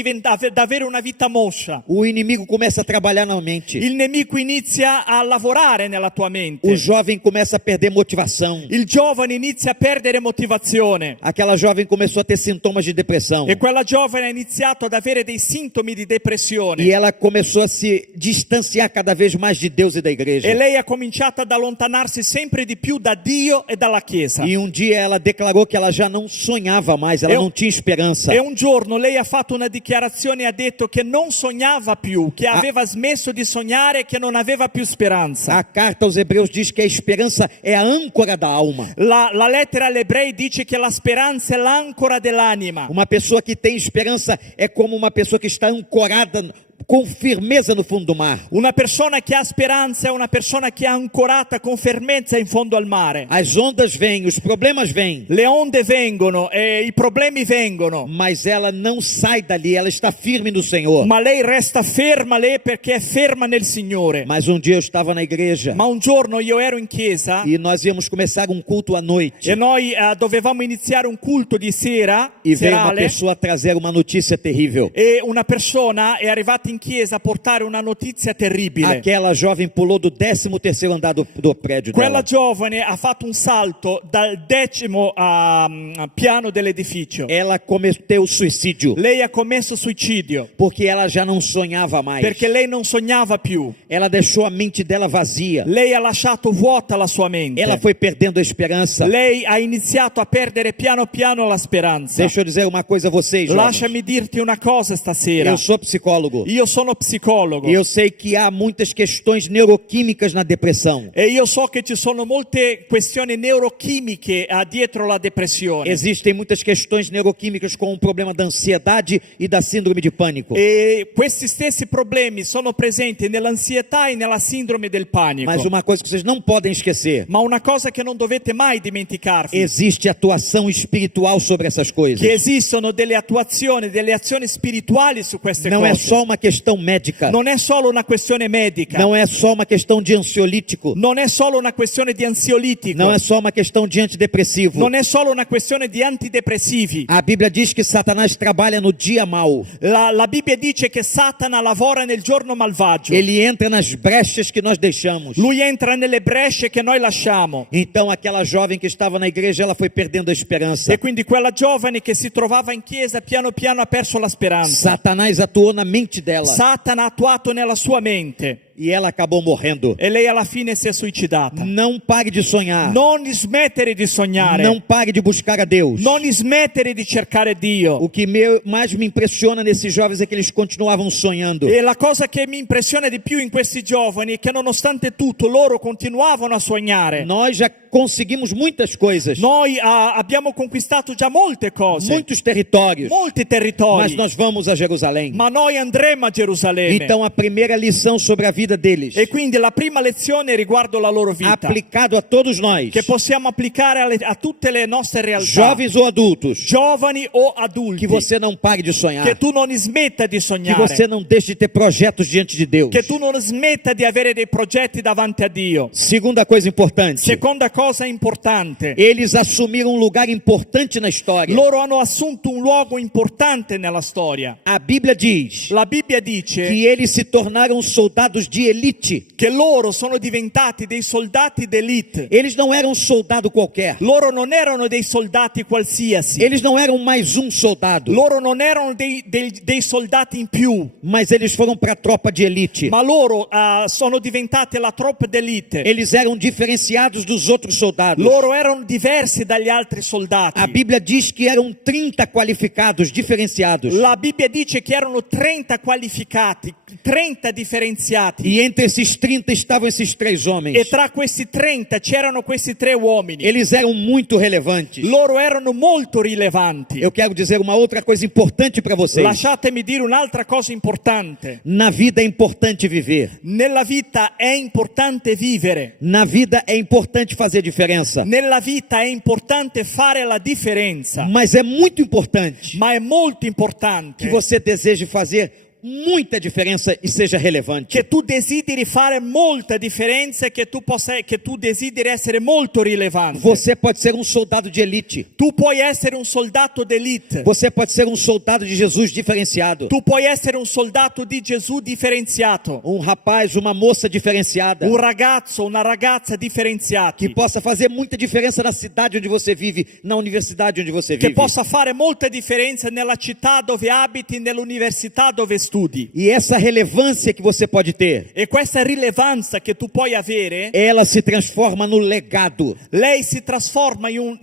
ad avere una vita moscia. o inimigo começa a trabalhar na mente. Il nemico inizia a lavorare nella tua mente. O jovem começa a perder motivação. Il giovane inizia a perdere motivazione. Aquela jovem começou a ter sintomas de depressão. E quella giovane ha iniziato ad avere dei sintomi di depressione. E ela começou a se distanciar cada vez mais de Deus e da igreja. E lei ha cominciato ad allontanarsi sempre di più da Dio e dalla Chiesa. E um dia ela declarou que ela já não sonhava mais, ela não tinha esperança. E un giorno lei ha fatto una dichiarazione e ha detto che non sognava più, che aveva smesso di sognare, che non aveva più speranza. A carta aos Hebreus diz que a esperança é a âncora da alma. La lettera agli ebrei dice che la speranza è l'ancora dell'anima. Uma pessoa que tem esperança é como uma pessoa que está ancorada com firmeza no fundo do mar. Una persona che ha speranza è una persona che è ancorata con fermezza in fondo al mare. As ondas vêm, os problemas vêm, Le onde vengono e i problemi vengono, mas ela não sai dali, ela está firme no Senhor. ma lei resta ferma lì perché è ferma nel Signore. Mas um dia eu estava na igreja Ma un giorno io ero in chiesa e nós íamos começar um culto à noite. e noi dovevamo iniziare un culto di sera, E veio uma serale, pessoa trazer uma notícia terrível. e una persona è arrivata in chiesa a portare una notizia terribile. Aquela jovem pulou do 13º andar do prédio Quella dela. giovane ha fatto un salto dal 10º piano dell'edificio. Ela cometeu suicídio Lei ha commesso suicidio porque ela já não sonhava mais. perché lei non sognava più. Ela deixou a mente dela vazia. Lei ha lasciato vuota la sua mente. Ela foi perdendo a esperança. Lei ha iniziato a perdere piano piano la speranza. Deixa eu dizer uma coisa a vocês, jovens. Lasciami dirti una cosa stasera. Eu sou psicólogo. Io sono psicologo E eu sei que há muitas questões neuroquímicas na depressão. e io so che ci sono molte questioni neurochimiche dietro la depressione. Existem muitas questões neuroquímicas com o problema da ansiedade e da síndrome de pânico. E questi stessi problemi sono presenti nell'ansietà e nella sindrome del panico. Mas uma coisa que vocês não podem esquecer: Ma una cosa che non dovete mai dimenticarvi, existe atuação espiritual sobre essas coisas. che esistono delle attuazioni, delle azioni spirituali su queste Não é cose. só uma questão médica. Non è solo una questione medica. Não é só uma questão de ansiolítico. Non è solo una questione di ansiolitico. Não é só uma questão de antidepressivo. Non è solo una questione di antidepressivi. A Bíblia diz que Satanás trabalha no dia mau. La Bibbia dice che Satana lavora nel giorno malvagio. Ele entra nas brechas que nós deixamos. Lui entra nelle bresce che noi lasciamo. Então aquela jovem que estava na igreja, ela foi perdendo a esperança. E quindi quella giovane che si trovava in chiesa piano piano ha perso la speranza. Satanás atuou na mente dela Satana ha attuato nella sua mente e ela acabou morrendo. e lei alla fine si è suicidata. Não pare de sonhar. Non smettere di sognare. Não pare de buscar a Deus. Non smettere di cercare Dio. O que mais me impressiona nesses jovens é que eles continuavam sonhando. E la cosa che mi impressiona di più in questi giovani è che nonostante tutto loro continuavano a sognare. Nós já conseguimos muitas coisas, Noi abbiamo conquistato già molte cose, muitos territórios, molti territori, mas nós vamos a Jerusalém. ma noi andremo a Gerusalemme. Então a primeira lição sobre a vida deles, E quindi la prima lezione riguardo la loro vita, aplicado a todos nós, che possiamo applicare a tutte le nostre realtà, jovens ou adultos, giovani o adulti, que você não pare de sonhar, che tu non smetta di que sognare, você não deixe de ter projetos diante de Deus. che tu non smetta di avere dei progetti davanti a Dio. Segunda coisa importante, Seconda cosa importante, eles assumiram um lugar importante na história. loro hanno assunto un luogo importante nella storia. A Bíblia diz La Bibbia dice que eles se tornaram soldados de elite. che loro sono diventati dei soldati d'élite. Eles não eram um soldado qualquer. Loro non erano dei soldati qualsiasi. Eles não eram mais um soldado, Loro non erano dei soldati in più, mas eles foram para a tropa de elite. ma loro sono diventati la troupe d'élite. Eles eram diferenciados dos outros soldados. Loro erano diversi dagli altri soldati. A Bíblia diz que eram 30 qualificados, diferenciados. La Bibbia dice che erano 30 qualificati, 30 differenziati. E entre esses 30 estavam esses três homens. E tra questi 30 c'erano questi 3 uomini. Eles eram muito relevantes. Loro erano molto rilevanti. Eu quero dizer uma outra coisa importante para vocês. Lasciatemi dire un'altra cosa importante. Na vida é importante viver. Nella vita è importante vivere. Na vida é importante fazer diferença. Nella vita è importante fare la differenza. Mas é muito importante Ma è molto importante que você deseje fazer muita diferença e seja relevante. che tu desideri fare molta differenza e che tu desideri essere molto rilevante. Você pode ser um soldado de elite. Tu puoi essere un soldato d'elite. Você pode ser um soldado de Jesus diferenciado. Tu puoi essere un soldato di Gesù differenziato. Um rapaz, uma moça diferenciada. Un ragazzo, una ragazza Que differenziati. possa fazer muita diferença na cidade onde você vive, na universidade onde você Che vive. possa fare molta differenza nella città dove abiti, nell'università dove studi. E essa relevância que você pode ter, E questa rilevanza che tu puoi avere, ela se transforma no legado. lei si trasforma in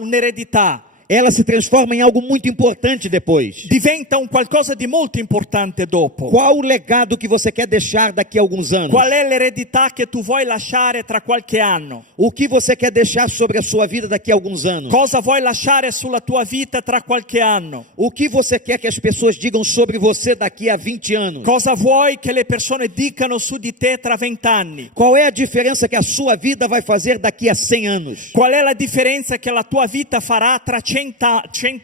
un'eredità. Ela se transforma em algo muito importante depois. Diventa un qualcosa di molto importante dopo. Qual o legado que você quer deixar daqui a alguns anos? Qual è l'eredità che tu vuoi lasciare tra qualche anno? O que você quer deixar sobre a sua vida daqui a alguns anos? Cosa vuoi lasciare sulla tua vita tra qualche anno? O que você quer que as pessoas digam sobre você daqui a 20 anos? Cosa vuoi che le persone dicano su di te tra 20 anni? Qual é a diferença que a sua vida vai fazer daqui a 100 anos? Qual è la differenza che la tua vita farà tra 100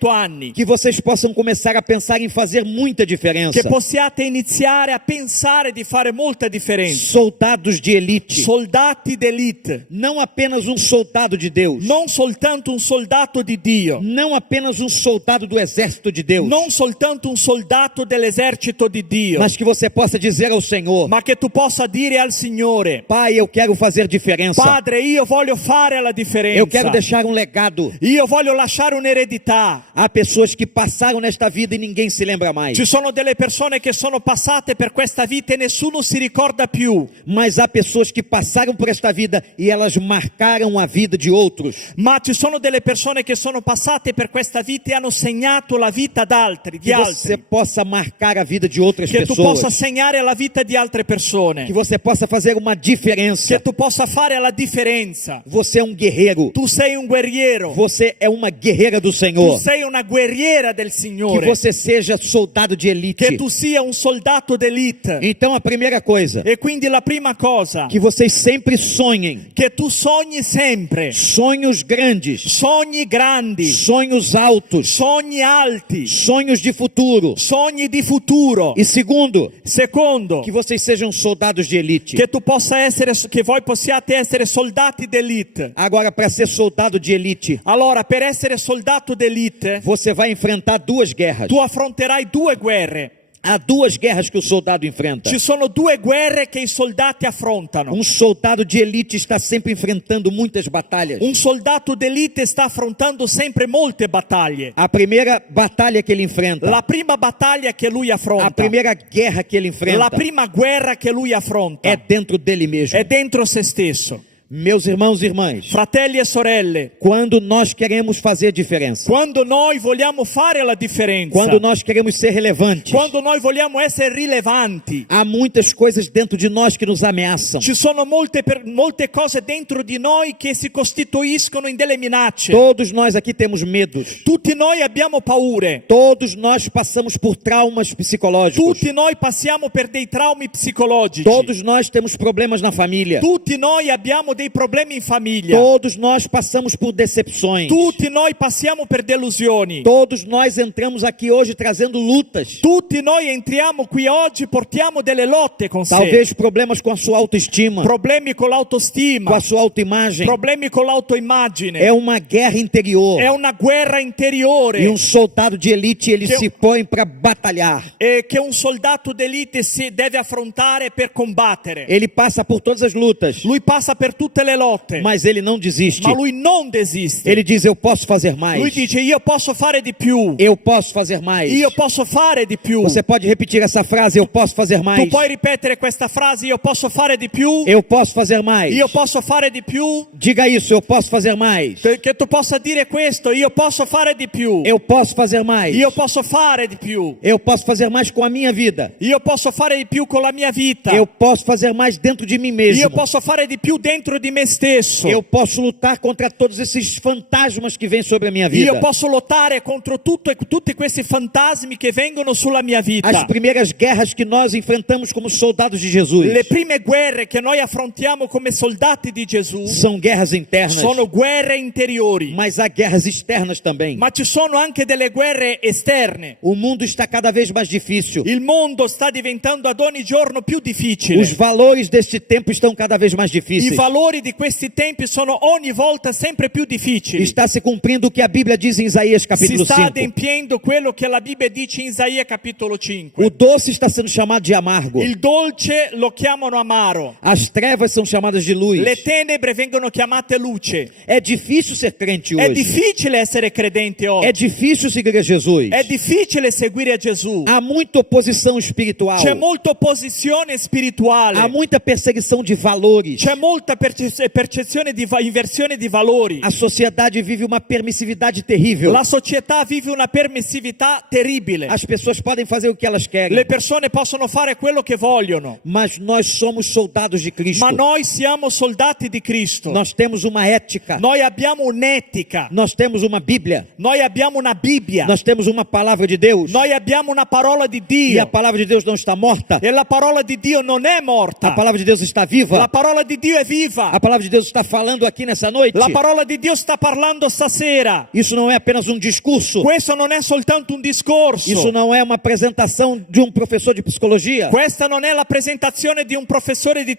anni? Que vocês possam começar a pensar em fazer muita diferença. Che possiate iniziare a pensare di fare molta differenza. Soldados de elite. Soldati d'elite. Não apenas um soldado de Deus. Non soltanto un soldato di Dio. Não apenas um soldado do exército de Deus. Non soltanto un soldato dell'esercito di Dio. Mas que você possa dizer ao Senhor: Ma che tu possa dire al Signore: Pai, eu quero fazer diferença. Padre, io voglio fare la differenza. Eu quero deixar um legado. Io voglio lasciare un'eredità. Há pessoas que passaram nesta vida e ninguém se lembra mais. Ci sono delle persone che sono passate per questa vita e nessuno si ricorda più. Mas há pessoas que passaram por esta vida e elas marcaram a vida de outros. Ma ci sono delle persone che sono passate per questa vita e hanno segnato la vita di Que você altri. possa marcar a vida de outras Che tu pessoas. possa segnare la vita di altre persone. Que você possa fazer uma diferença. Che tu possa fare la differenza. Você é um guerreiro. Tu sei un guerriero. Você é uma guerreira do Tu Senhor. sei una guerriera del Que Signore. você seja soldado de elite. Che tu sia un soldato d'elite. Então a primeira coisa, E quindi la prima cosa, que vocês sempre sonhem. che tu sogni sempre. Sonhos grandes. Sogni grandi. Sonhos altos. Sogni alti. Sonhos de futuro. Sogni di futuro. E segundo, Secondo, que vocês sejam soldados de elite. che voi possiate essere soldati d'elite. Agora, para ser soldado de elite, Allora, per essere soldato d'elite, você vai enfrentar duas guerras. tu affronterai due guerre. Há duas guerras que o soldado enfrenta. Ci sono due guerre che i soldati affrontano. Um soldado de elite está sempre enfrentando muitas batalhas. Un soldato d'elite sta affrontando sempre molte battaglie. A primeira batalha que ele enfrenta, La prima battaglia che lui a affronta, primeira guerra que ele la enfrenta prima guerra che lui affronta, é dentro dele mesmo. è dentro se stesso. Meus irmãos e irmãs, Fratelli e sorelle, quando nós queremos fazer diferença, quando noi vogliamo fare la differenza, quando nós queremos ser relevantes, quando noi vogliamo essere rilevanti, há muitas coisas dentro de nós que nos ameaçam. ci sono molte cose dentro di noi che si costituiscono in delle minacce. Todos nós aqui temos medos. Tutti noi abbiamo paure. Todos nós passamos por traumas psicológicos. Tutti noi passiamo per dei traumi psicologici. Todos nós temos problemas na família. Tutti noi abbiamo dei problemi in famiglia. Todos nós passamos por decepções. Tutti noi passiamo per delusioni. Todos nós entramos aqui hoje trazendo lutas. Tutti noi entriamo qui oggi, portiamo delle lotte con sé. Talvez problemas com a sua autoestima, Problemi con com l'autostima, a sua autoimagem. problemi con l'autoimmagine. É uma guerra interior. È una guerra interiore E um soldado de elite, ele Que- se põe para batalhar. che un soldato d'elite si deve affrontare per combattere. Ele passa por todas as lutas, Lui passa per tutte le lotte, mas ele não desiste. ma lui non desiste. Ele diz: eu posso fazer Lui mais. dice: io posso fare di più. Eu posso fazer mais. Io posso fare di più. Você pode repetir essa frase: eu posso fazer Tu mais. puoi ripetere questa frase: io posso fare di più. Eu posso fazer mais. Io posso fare di più. Diga isso: eu posso fazer mais. Che tu possa dire questo: io posso fare di più. Eu posso fazer mais. Io posso fare di più. Eu posso fazer mais com a minha vida. Io posso fare di più con la mia vita. Eu posso fazer mais dentro de mim mesmo. Io posso fare di più dentro di me stesso. Eu posso lutar contra todos esses fantasmas que vêm sobre a minha vida. Io posso lottare contro tutti questi fantasmi che vengono sulla mia As vita. primeiras guerras que nós enfrentamos como soldados de Jesus Le prime guerre che noi affrontiamo come soldati di Gesù são guerras internas, sono guerre interiori, mas há guerras externas também. ma ci sono anche delle guerre esterne. O mundo está cada vez mais difícil. Il mondo sta diventando ad ogni giorno più Os difficile. valores deste tempo estão cada vez mais I difíceis. valori di questi tempi sono ogni volta sempre più difficili. Está se cumprindo o que a Bíblia diz em Isaías Si capítulo sta 5. adempiendo quello che la Bibbia dice in Isaia capitolo 5. O doce está sendo chamado de amargo. Il dolce lo chiamano amaro. As trevas são chamadas de luz. Le tenebre vengono chiamate luce. É difícil ser crente È hoje. difficile essere credente É oggi. difícil seguir a Jesus. È difficile seguire a Gesù. Há muita oposição espiritual. C'è molta opposizione Há spirituale. muita perseguição de valores. C'è molta percezione di inversione di valori. A sociedade vive uma permissividade terrível. La società vive una permissività terribile. As pessoas podem fazer o que elas querem, Le persone possono fare quello che vogliono, mas nós somos soldados de Cristo. ma noi siamo soldati di Cristo. Nós temos uma ética. Noi abbiamo un'etica. Nós temos uma Bíblia. Noi abbiamo una Bibbia. Nós temos uma palavra de Deus. Noi abbiamo una parola di E a Dio. palavra de Deus não está morta. E la parola di Dio non è A morta. palavra de Deus está La viva. parola di Dio è viva. A palavra de Deus está falando aqui nessa noite. La parola di Dio sta parlando stasera. Isso não é apenas um discurso. Questo non è soltanto un discorso. Isso não é uma apresentação de um professor de psicologia. Questa non è la presentazione di un professore di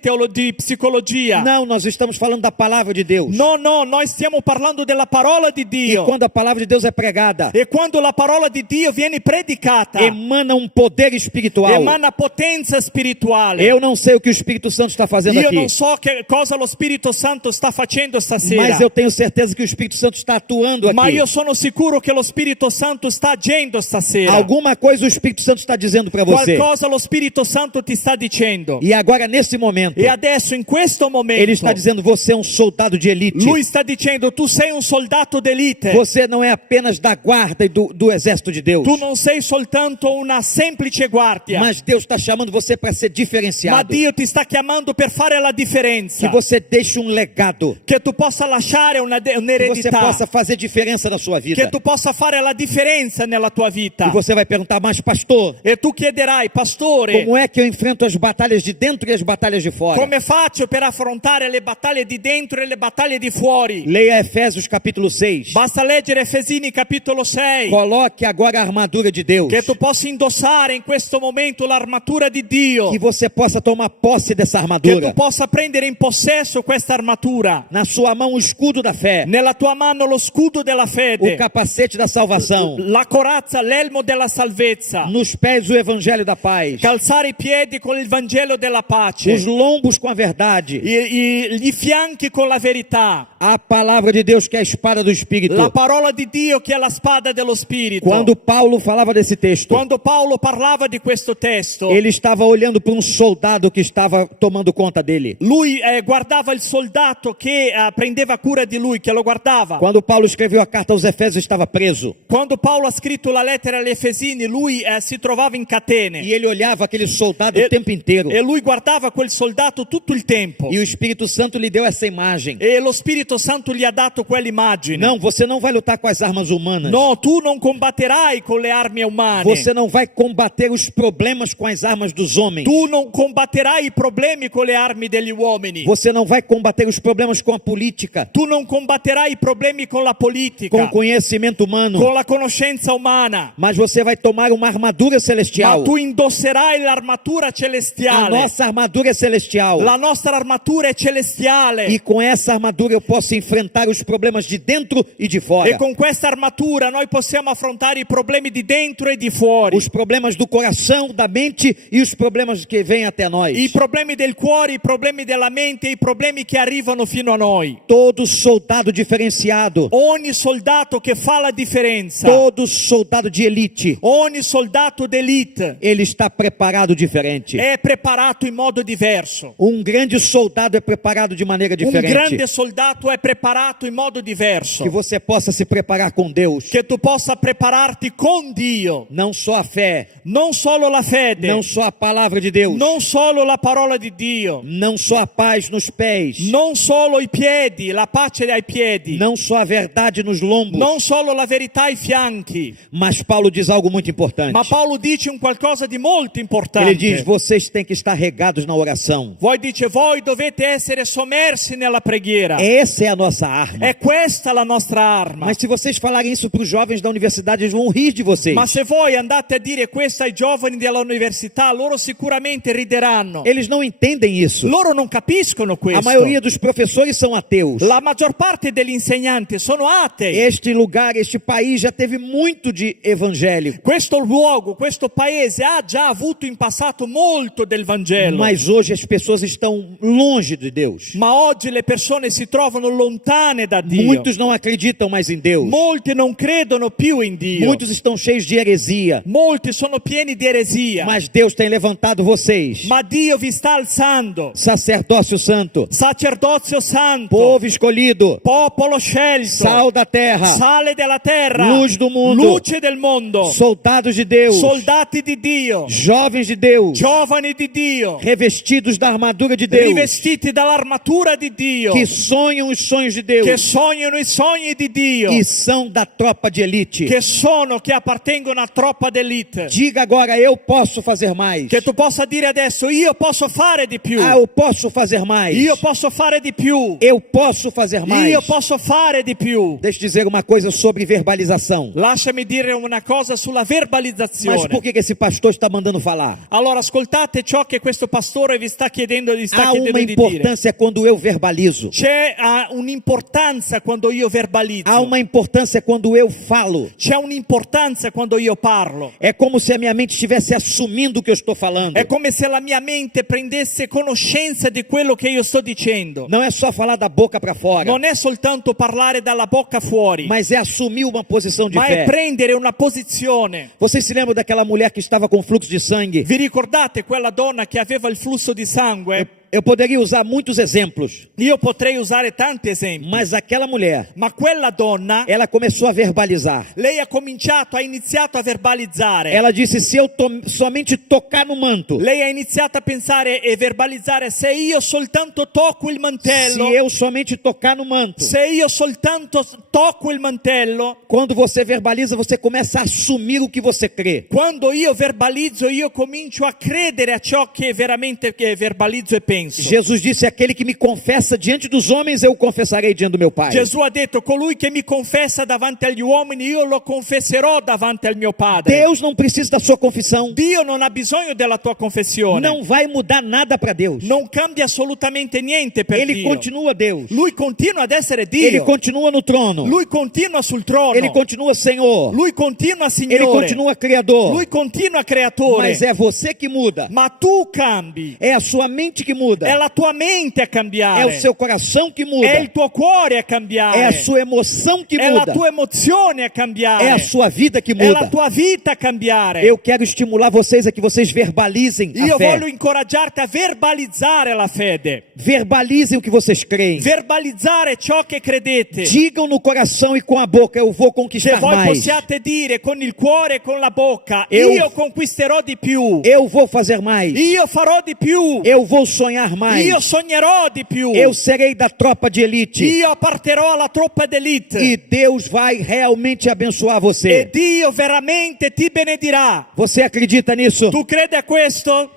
psicologia. Não, nós estamos falando da palavra de Deus. No, noi stiamo parlando della parola di E Dio. quando a palavra de Deus é pregada, E quando la parola di Dio viene predicata, emana um poder espiritual. emana potenza spirituale. Eu não sei o que o Espírito Santo está fazendo Io aqui, non so che cosa lo Spirito Santo sta facendo stasera, mas eu tenho certeza que o Espírito Santo está atuando ma aqui. io sono sicuro che lo Spirito Santo sta agendo stasera. Alguma coisa o Espírito Santo está dizendo para você. Qualcosa lo Spirito Santo ti sta dicendo. E agora, nesse momento, E adesso, in questo momento, ele está dizendo: você é um soldado de elite. lui sta dicendo: tu sei un soldato d'elite. Você não é apenas da guarda e do exército de Deus. Tu non sei soltanto una semplice guardia, Mas Deus está chamando você para ser ma diferenciado. Dio ti sta chiamando per fare la Que differenza. você deixe um legado. Che tu possa lasciare Que você un'eredità. possa fazer diferença na sua vida. Che tu possa fare la differenza nella tua vita. E você vai perguntar: mas pastor, E tu chiederai: pastore, como é que eu enfrento as batalhas de dentro e as batalhas de fora? come faccio per affrontare le battaglie di dentro e le battaglie di fuori? Leia Efésios capítulo 6. Basta leggere Efesini capitolo 6. Coloque agora a armadura de Deus. Che tu possa indossare in questo momento l'armatura di Dio. Que você possa tomar posse dessa Che tu armadura. possa prendere in possesso questa armatura. Na sua mão o escudo da fé. Nella tua mano lo scudo della O fede, capacete da salvação. la corazza, l'elmo della salvezza, Nos pés o evangelho da paz. calzare i piedi con il Vangelo della pace, Os lombos com a verdade. gli fianchi con la verità, A palavra de Deus que é a espada do Espírito. la parola di Dio che è la spada dello Spirito. Quando Paulo falava desse texto, Quando Paolo parlava di questo testo, ele estava olhando para um soldado que estava tomando conta dele. lui guardava il soldato che prendeva cura di lui, che lo guardava. Quando Paulo escreveu a carta aos Efésios, estava preso. Quando Paolo ha scritto la lettera agli Efesini, lui si trovava in catene. E ele olhava aquele soldado o tempo inteiro. E lui guardava quel soldato tutto il tempo. E o Espírito Santo lhe deu essa imagem. E lo Spirito Santo gli ha dato quell'immagine. Não, você não vai lutar com as armas humanas. No, tu non combatterai con le armi umane. Você não vai combater os problemas com as armas dos homens. Tu non combatterai i problemi con le armi degli uomini. Você não vai combater os problemas com a política, Tu non combatterai i problemi con la politica, com o conhecimento humano. con la conoscenza umana. Mas você vai tomar uma armadura Ma celestial. tu indosserai l'armatura A celestiale. nossa armadura é celestial. La nostra armatura è celestiale. E com essa armadura eu posso enfrentar os problemas de dentro e de fora. E con questa armatura noi possiamo affrontare i problemi di dentro e di fuori. Os problemas do coração, da mente e os problemas que vêm até nós. I problemi del cuore, i problemi della mente, i problemi che arrivano fino a noi. Todo soldado diferenciado, Ogni soldato che fa la differenza, todo soldado de elite, ogni soldato d'elite ele está preparado diferente. è preparato in modo diverso. Um grande soldado é preparado de maneira Un diferente. grande soldato è preparato in modo diverso. Que você possa se preparar com Deus. Che tu possa prepararti con Dio, Não só a fé, non solo la fede, não só a palavra de Deus, non solo la parola di Dio, não só a paz nos pés pés, non solo i piedi, la pace ai piedi, não só a verdade nos lombos. non solo la verità ai fianchi, Mas Paulo diz algo muito importante. ma Paolo dice un qualcosa di molto Ele importante. diz: vocês têm que estar regados na oração. Voi dovete essere sommersi nella preghiera. Essa é a nossa arma. È questa la nostra arma. Mas se vocês falarem isso para os jovens da universidade, eles vão rir de vocês. Ma se voi andate a dire questo ai giovani dell'università, loro sicuramente rideranno. Eles não entendem isso. Loro non capiscono A questo. maioria dos professores são ateus. La maggior parte degli insegnanti sono atei. Este lugar, este país já teve muito de evangélico. Questo luogo, questo paese ha già avuto in passato molto del Vangelo. Mas hoje as pessoas estão longe de Deus. Ma oggi le persone si trovano lontane da Dio. Muitos não acreditam mais em Deus. Molti non credono più in Dio. Muitos estão cheios de heresia. Molti sono pieni di eresia. Mas Deus tem levantado vocês, Ma Dio vi sta alzando. sacerdócio santo, Sacerdozio santo. povo escolhido, Popolo scelto. sal da terra, Sale della terra. luz do mundo, Luce del mondo. soldados de Deus, Soldati di Dio. jovens de Deus, Giovani di Dio. revestidos da armadura de Deus, Rivestiti dall'armatura di Dio. que sonham os sonhos de Deus Che sognano i sogni di Dio. e são da tropa de elite. Che appartengono a troppa d'elite. Diga agora: eu posso fazer mais. Che tu possa dire adesso: io posso fare di più. Ah, eu posso fazer mais. Io posso fare di più. Eu posso fazer mais. Io posso fare di più. Deixa eu dizer uma coisa sobre verbalização. Lasciami dire una cosa sulla Mas verbalizzazione. por que esse pastor está mandando falar? Allora ascoltate ciò che questo pastore vi sta chiedendo, Há uma di dire. importância quando eu verbalizo. C'è un'importanza quando io verbalizzo. Há uma importância quando eu falo. C'è un'importanza quando io parlo. É como se a minha mente estivesse assumindo o que eu estou falando. È come se la mia mente prendesse conoscenza di quello che io sto dicendo. Não é só falar da boca para fora, Non è soltanto parlare dalla bocca fuori, mas é assumir uma posição de ma è fé. prendere una posizione. Vocês se lembram daquela mulher que estava com fluxo de sangue? Vi ricordate quella donna che aveva il flusso di sangue? Eu poderia usar muitos exemplos, Io potrei usare tanti esempi, mas aquela mulher, ma quella donna, ela começou a verbalizar. lei ha iniziato a verbalizzare. Ela disse: se eu somente tocar no manto, Lei ha iniziato a pensare e verbalizzare: se io soltanto tocco il mantello, se eu somente tocar no manto. se io soltanto tocco il mantello, Quando você verbaliza, você começa a assumir o que você crê. quando io verbalizzo, io comincio a credere a ciò che veramente verbalizzo e penso. Jesus disse: aquele que me confessa diante dos homens, eu o confessarei diante do meu Pai. Gesù ha detto: colui che mi confessa davanti agli uomini, io lo confesserò davanti al mio Padre. Deus não precisa da sua confissão. Dio non ha bisogno della tua confessione. Não vai mudar nada para Deus. Non cambia assolutamente niente per Ele Dio. continua Deus. Lui continua ad essere Ele Dio. continua no trono. Lui continua sul trono. Ele continua Senhor. Lui continua Ele Signore. continua Criador. Lui continua Creatore. Mas é você que muda. Ma tu cambi. É a sua mente que muda. È la tua mente a cambiare. É o seu coração que È muda. il tuo cuore a cambiare. É a sua emoção que È la muda. tua emozione a cambiare. É a sua vida que È la muda. tua vita a cambiare. Eu quero estimular vocês a que vocês verbalizem Io a fé. voglio incoraggiarti a verbalizzare la fede. Verbalizem o que vocês creem. Verbalizzare ciò che credete. Digam no coração e com a boca: eu vou Se conquistar voi mais. possiate dire con il cuore e con la bocca: Eu- io conquisterò di più. Eu vou fazer mais. Io farò di più. Eu vou sonhar mais. Io sognerò di più. Eu serei da tropa de elite. Io apparterò alla truppa d'elite. E Deus vai realmente abençoar E você. Dio veramente ti benedirà. Você acredita nisso? Tu credi a questo?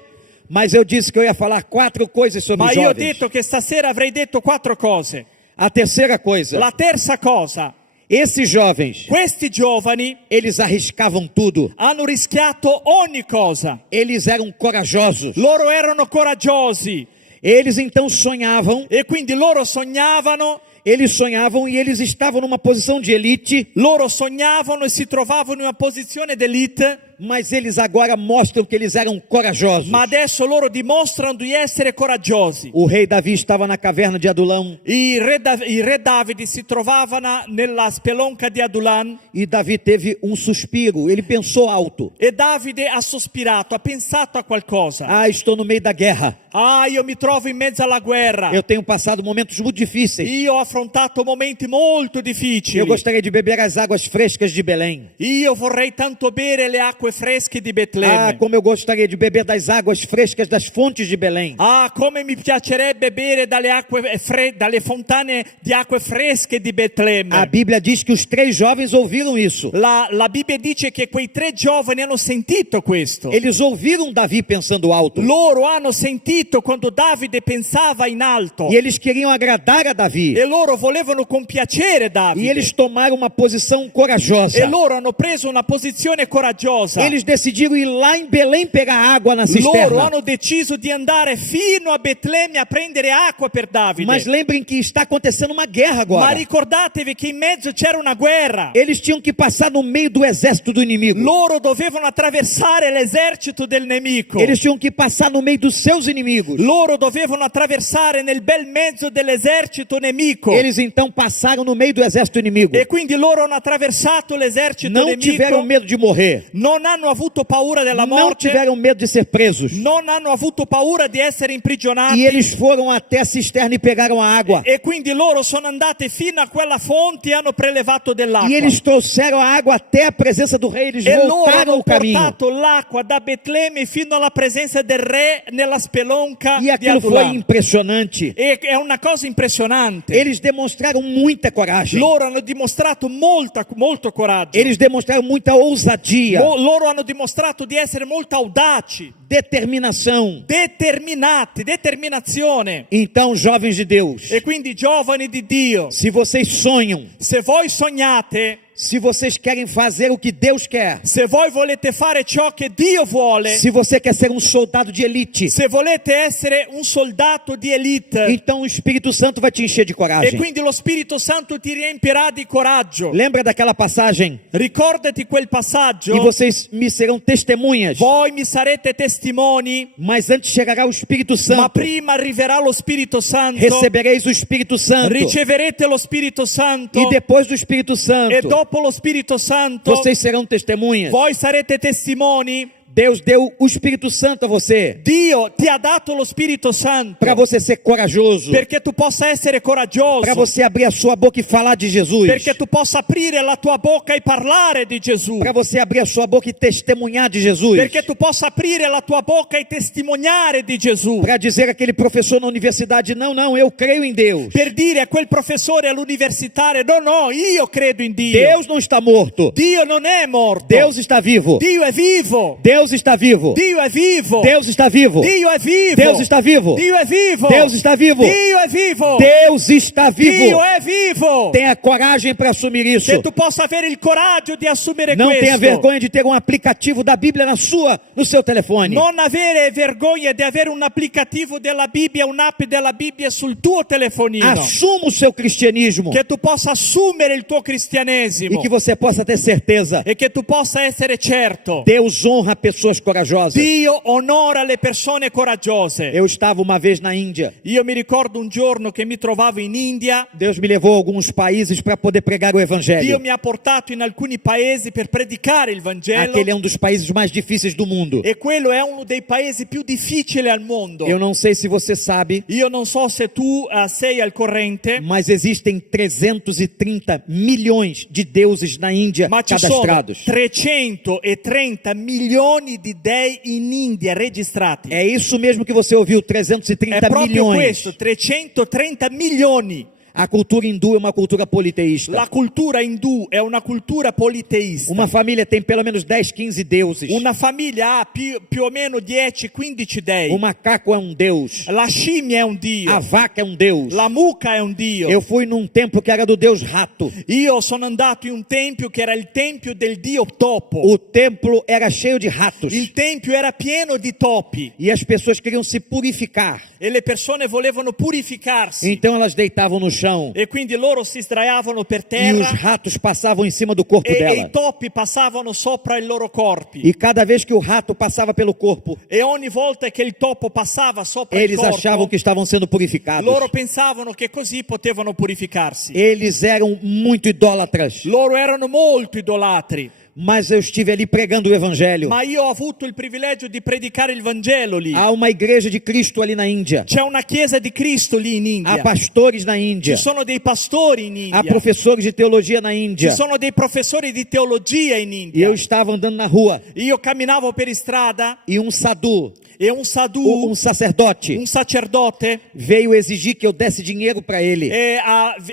Mas eu disse que eu ia falar 4 coisas sobre Ma os io ho jovens. detto che stasera avrei detto 4 cose. A terceira coisa: La terza cosa: esses jovens, questi giovani eles arriscavam tudo. hanno rischiato ogni cosa. Eles eram corajosos. Loro erano coraggiosi Eles então sonhavam. e quindi loro sognavano. Eles sonhavam e eles estavam numa posição de elite. Loro sognavano e si trovavano in una posizione d'elite, Mas eles agora mostram que eles eram corajosos. ma adesso loro dimostrano di essere coraggiosi. O rei Davi estava na caverna de Adulão. Il re Davide si trovavano nella spelonca di Adulam E Davi teve um suspiro. Ele pensou alto: e Davide ha sospirato, ha pensato a qualcosa. ah, estou no meio da guerra. Ah, io mi trovo in mezzo alla guerra. Eu tenho passado momentos muito difíceis. Io ho affrontato momenti molto difficili. Eu gostaria de beber as águas frescas de Belém. Io vorrei tanto bere le acque acque fresche di Ah, Betlemme. como eu gostaria de beber das águas frescas das fontes de Belém. Ah, come mi piacerebbe bere dalle fontane di acque fresche di A Betlemme. Bíblia diz que os 3 jovens ouviram isso. La Bibbia dice che quei 3 giovani hanno sentito questo. Eles ouviram Davi pensando alto. Loro hanno sentito quando Davide pensava in alto. E eles queriam agradar a Davi. E loro volevano compiacere E Davide. eles tomaram uma posição corajosa. E loro hanno preso una posizione coraggiosa. Eles decidiram ir lá em Belém pegar água na Loro cisterna. hanno deciso di andare fino a Betlemme a prendere acqua per Davide. Mas lembrem que está acontecendo uma guerra Ma agora. ricordatevi che in mezzo c'era una guerra. Eles tinham que passar no meio do exército do inimigo. Loro dovevano attraversare l'esercito del nemico. Eles tinham que passar no meio dos seus inimigos. Loro dovevano attraversare nel bel mezzo dell'esercito nemico. Eles então passaram no meio do exército inimigo. E quindi loro hanno attraversato l'esercito Não nemico. tiveram medo de morrer. Non hanno avuto paura della Não morte. tiveram medo de ser presos. Non hanno avuto paura di essere imprigionati. E eles foram até a cisterna e pegaram a água. E quindi loro sono andati fino a quella fonte e hanno prelevato dell'acqua. E eles trouxeram a água até a presença do rei. Eles E loro voltaram hanno o caminho. portato l'acqua da Betlemme fino alla presenza del re nella spelonca E di aquilo foi Adulam. impressionante. E è una cosa impressionante. Eles demonstraram muita coragem. Loro hanno dimostrato molto coraggio. Eles demonstraram muita ousadia, Loro hanno dimostrato di essere molto audaci, determinação. determinazione. Então, jovens de Deus, E quindi giovani di Dio, se vocês sonham, se voi sognate, se vocês querem fazer o que Deus quer, se voi volete fare ciò che Dio vuole, se você quer ser um soldado de elite, se volete essere un soldato di elite, então o Espírito Santo vai te encher de e coragem. quindi lo Spirito Santo ti riempirà di coraggio. Lembra daquela passagem? Ricordati quel E passaggio. vocês me serão testemunhas. Voi mi sarete testimoni, Mas antes chegará o Espírito ma Santo. prima arriverà lo Spirito Santo. Recebereis o Espírito Santo. Riceverete lo Spirito Santo. E depois do Espírito E Santo, dopo lo Spirito Santo, vocês serão testemunhas. voi sarete testimoni. Deus deu o Espírito Santo a você Dio ti ha dato lo Spirito Santo para você ser corajoso, perché tu possa essere coraggioso, para você abrir a sua boca e falar de Jesus, perché tu possa aprire la tua bocca e parlare di Gesù, para você abrir a sua boca e testemunhar de Jesus, perché tu possa aprire la tua bocca e testimoniare di Gesù, para dizer àquele professor na universidade, não, eu creio em Deus. per dire a quel professore all'universitario, no, io credo in Dio. Deus não está morto, Dio non è morto. Deus está vivo. Dio è vivo. Deus está vivo. Dio è vivo. Deus está vivo. Dio è vivo. Deus está vivo. Dio è vivo. Deus está vivo. Dio è vivo. Deus está vivo. Dio è vivo. Tenha coragem para assumir isso. Che tu possa avere il coraggio di assumere Não questo. tenha vergonha de ter um aplicativo da Bíblia no seu telefone. Non avere vergogna di avere un applicativo della Bibbia, un'app della Bibbia sul tuo telefonino. Assuma o seu cristianismo Che tu possa assumere il tuo e cristianesimo. que você possa ter certeza. E che tu possa essere certo. Deus honra pessoas corajosas. Dio onora le persone coraggiose. Eu estava uma vez na Índia. Io mi ricordo un giorno che mi trovavo in India. Deus me levou a alguns países para poder pregar o Dio Evangelho. mi ha portato in alcuni paesi per predicare il Vangelo. Aquele é um dos países mais difíceis do mundo. E quello è uno dei paesi più difficili al mondo. Eu não sei se você sabe, Io non so se tu sei al corrente, mas existem 330 milhões de deuses na Índia ma ci sono cadastrados. 330 milioni di dei in India registrati. É isso mesmo que você ouviu, È 330 proprio milhões. questo, 330 milioni. A cultura hindu é uma cultura politeísta. La cultura indù è una cultura politeista. Uma família tem pelo menos 10, 15 deuses. Una famiglia ha più o meno 10-15 dei. O macaco é um deus. La scimmia è un dio. A vaca é um deus. La mucca è un dio. Eu fui num templo que era do deus rato. Io sono andato in un tempio che era il tempio del dio topo. O templo era cheio de ratos. Il tempio era pieno di topi E as pessoas queriam se purificar. e le persone volevano purificarsi. Então elas deitavam no chão. E quindi loro si sdraiavano per E os terra ratos passavam em cima do corpo e dela. i topi passavano sopra i loro corpi. E cada vez que o rato passava pelo corpo, E ogni volta che il topo passava sopra il eles corpo, achavam que estavam sendo purificados. loro pensavano che così potevano purificarsi. Eles eram muito idólatras. Loro erano molto idolatri. mas eu estive ali pregando o evangelho. ma io ho avuto il privilegio di predicare il Vangelo lì. Há uma igreja de Cristo ali na Índia. C'è una chiesa di Cristo lì in Há India. pastores na Índia. Ci sono dei pastori in Há India. professores de teologia na Ci Índia. sono dei professori di teologia in E India. eu estava andando na rua Io camminavo per strada e um sadhu, e un sadhu, um sacerdote, un sacerdote, veio exigir que eu desse dinheiro para ele.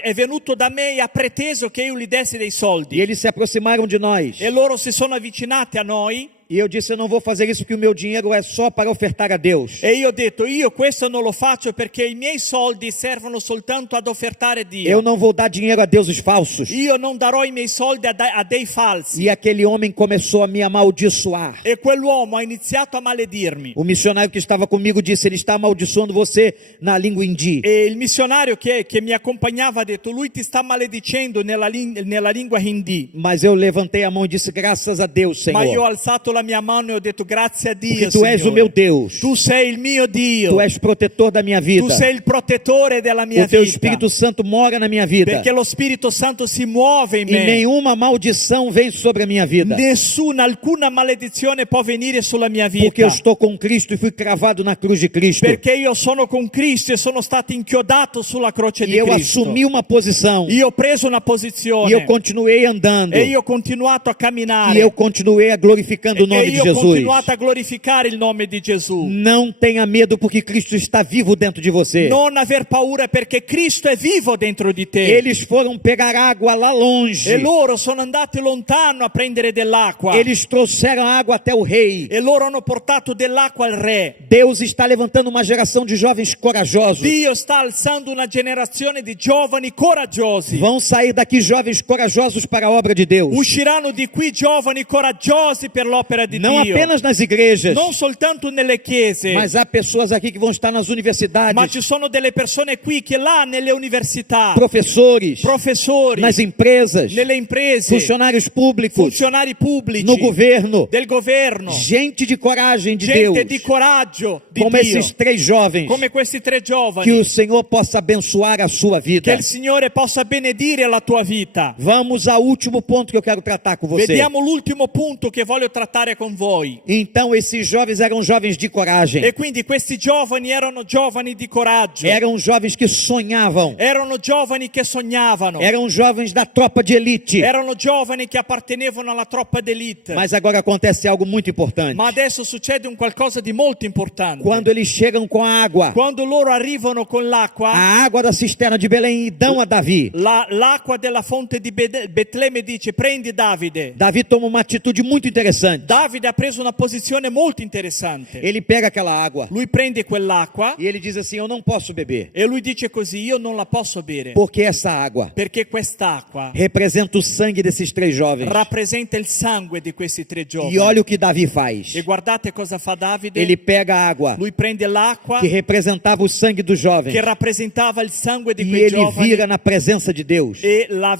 è venuto da me e ha preteso che io gli dessi dei soldi. E eles se aproximaram de nós. E loro si sono avvicinati a noi. E eu disse, eu não vou fazer isso porque o meu dinheiro é só para ofertar a Deus. E io ho detto, io questo non lo faccio perché i miei soldi servono soltanto ad offertare Dio. Eu não vou dar dinheiro a deuses falsos. Io non darò i miei soldi a dei falsi. E aquele homem começou a me amaldiçoar. E quell'uomo ha iniziato a maledirmi. O missionário que estava comigo disse, ele está amaldiçoando você na língua hindi. E il missionario che mi accompagnava ha detto, lui ti sta maledicendo nella lingua hindi. Mas eu levantei a mão e disse, graças a Deus, Ma io ho Senhor. alzato la mia mano e ho detto, grazie a Porque Dio, tu és o Signore. meu Deus. Tu sei il mio Dio. Tu és protetor da minha vida. Tu sei il protettore della mia O teu vita. Espírito Santo mora na minha vida. Perché lo Spirito Santo si muove in E me. nenhuma maldição vem sobre a minha vida. Alcuna maledizione può venire sulla mia Porque vita. eu estou com Cristo e fui cravado na cruz de Cristo. Perché io sono con Cristo e sono stato inchiodato sulla croce E di eu Cristo. assumi uma posição. Io ho preso una E posizione eu continuei andando. e io ho continuato a camminare. E eu continuei glorificando o nome e de io ho Jesus. continuato a glorificare il nome di Gesù. Não tenha medo porque Cristo está vivo dentro de você. Non aver paura perché Cristo è vivo dentro di te. Eles foram pegar água lá longe. E loro sono andati lontano a prendere dell'acqua. Eles trouxeram água até o rei. E loro hanno portato dell'acqua al re. Deus está levantando uma geração de jovens corajosos. Dio sta alzando una generazione di giovani coraggiosi. Vão sair daqui jovens corajosos para a obra de Deus. Usciranno di qui giovani coraggiosi per l'opera di Não Dio. apenas nas igrejas, Non soltanto nelle chiese, mas há pessoas aqui que vão estar nas universidades, ma ci sono delle persone qui che là nelle università, professores, professori, nas empresas, nelle imprese, funcionários públicos, funzionari pubblici, no governo, del governo, gente de coragem de gente Deus, di coraggio di como Dio, esses três jovens, come questi tre giovani. que o Senhor possa abençoar a sua Che vida. il Signore possa benedire la tua vita. Vamos ao último ponto que eu quero tratar com você. Vediamo l'ultimo punto che voglio trattare con voi. Então esses jovens eram jovens de coragem, E quindi questi giovani erano giovani di coraggio. eram jovens que sonhavam, Erano giovani che sognavano. eram jovens da tropa de elite. Erano giovani che appartenevano alla troppa d'elite. Mas agora acontece algo muito importante. Ma adesso succede un qualcosa di molto importante. Quando eles chegam com a água, Quando loro arrivano con l'acqua, a água da cisterna de Belém, e dão a Davi. l'acqua della fonte di Betlemme dice prendi Davide. Davi toma uma atitude muito interessante. Davide ha preso una posizione molto interessante. Ele pega aquela água Lui prende quell'acqua e ele diz assim: eu não posso beber, e lui dice così, io non la posso bere. porque essa água Perché quest'acqua representa o sangue desses três jovens. rappresenta il sangue di questi tre giovani. E olha o que Davi faz. E guardate cosa fa Davide. Ele pega a água Lui prende l'acqua que representava o sangue dos jovens che rappresentava il sangue di e quei ele giovani vira na presença de Deus. e la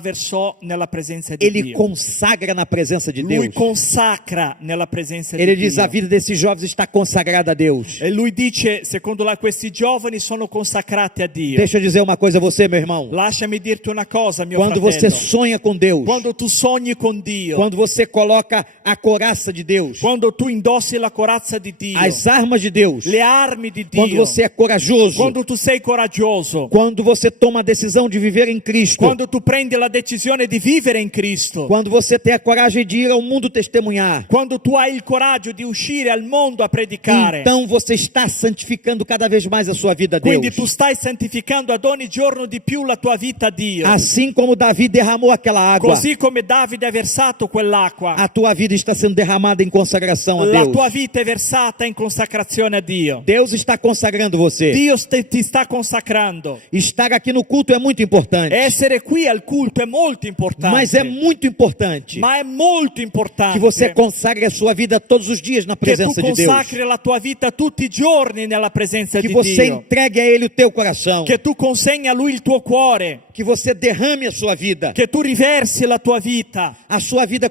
versò nella presenza di Ele Dio. consagra na presença de Lui Deus. consacra nella presenza Ele di diz: Dio. a vida desses jovens está consagrada a Deus. E lui dice, secondo questi giovani sono consacrati a Dio. Deixa eu dizer uma coisa a você, meu irmão. Lasciami dirti una cosa, mio Quando fratello. você sonha com Deus, Quando tu sogni con Dio, quando você coloca a couraça de Deus, quando tu indossi la corazza di Dio, as armas de Deus, le armi di quando Dio, você é corajoso, quando tu sei coraggioso, quando você toma a decisão de viver em Cristo, quando tu prendi la decisione di vivere in Cristo, quando você tem a coragem de ir ao mundo testemunhar, quando tu hai il coraggio di uscire al mondo a predicare, então você está santificando cada vez mais a sua vida a Deus. quindi tu stai santificando ad ogni giorno di più la tua vita a Dio. Assim como Davi derramou aquela água, Così come Davide ha versato quell'acqua, a tua vida está sendo derramada em consagração a la Deus. tua vita è versata in consacrazione a Dio. Deus está consagrando você. Dio ti sta consacrando. Estar aqui no culto é muito importante, Essere qui al culto è molto importante. mas é muito importante Ma è molto importante que você consagre a sua vida todos os dias na che tu presença de Deus. consacri la tua vita tutti i giorni nella presenza Que di você Dio. entregue a Ele o teu coração. Che tu consegni a Lui il tuo cuore. que você derrame a sua vida, che tu riversi la tua vita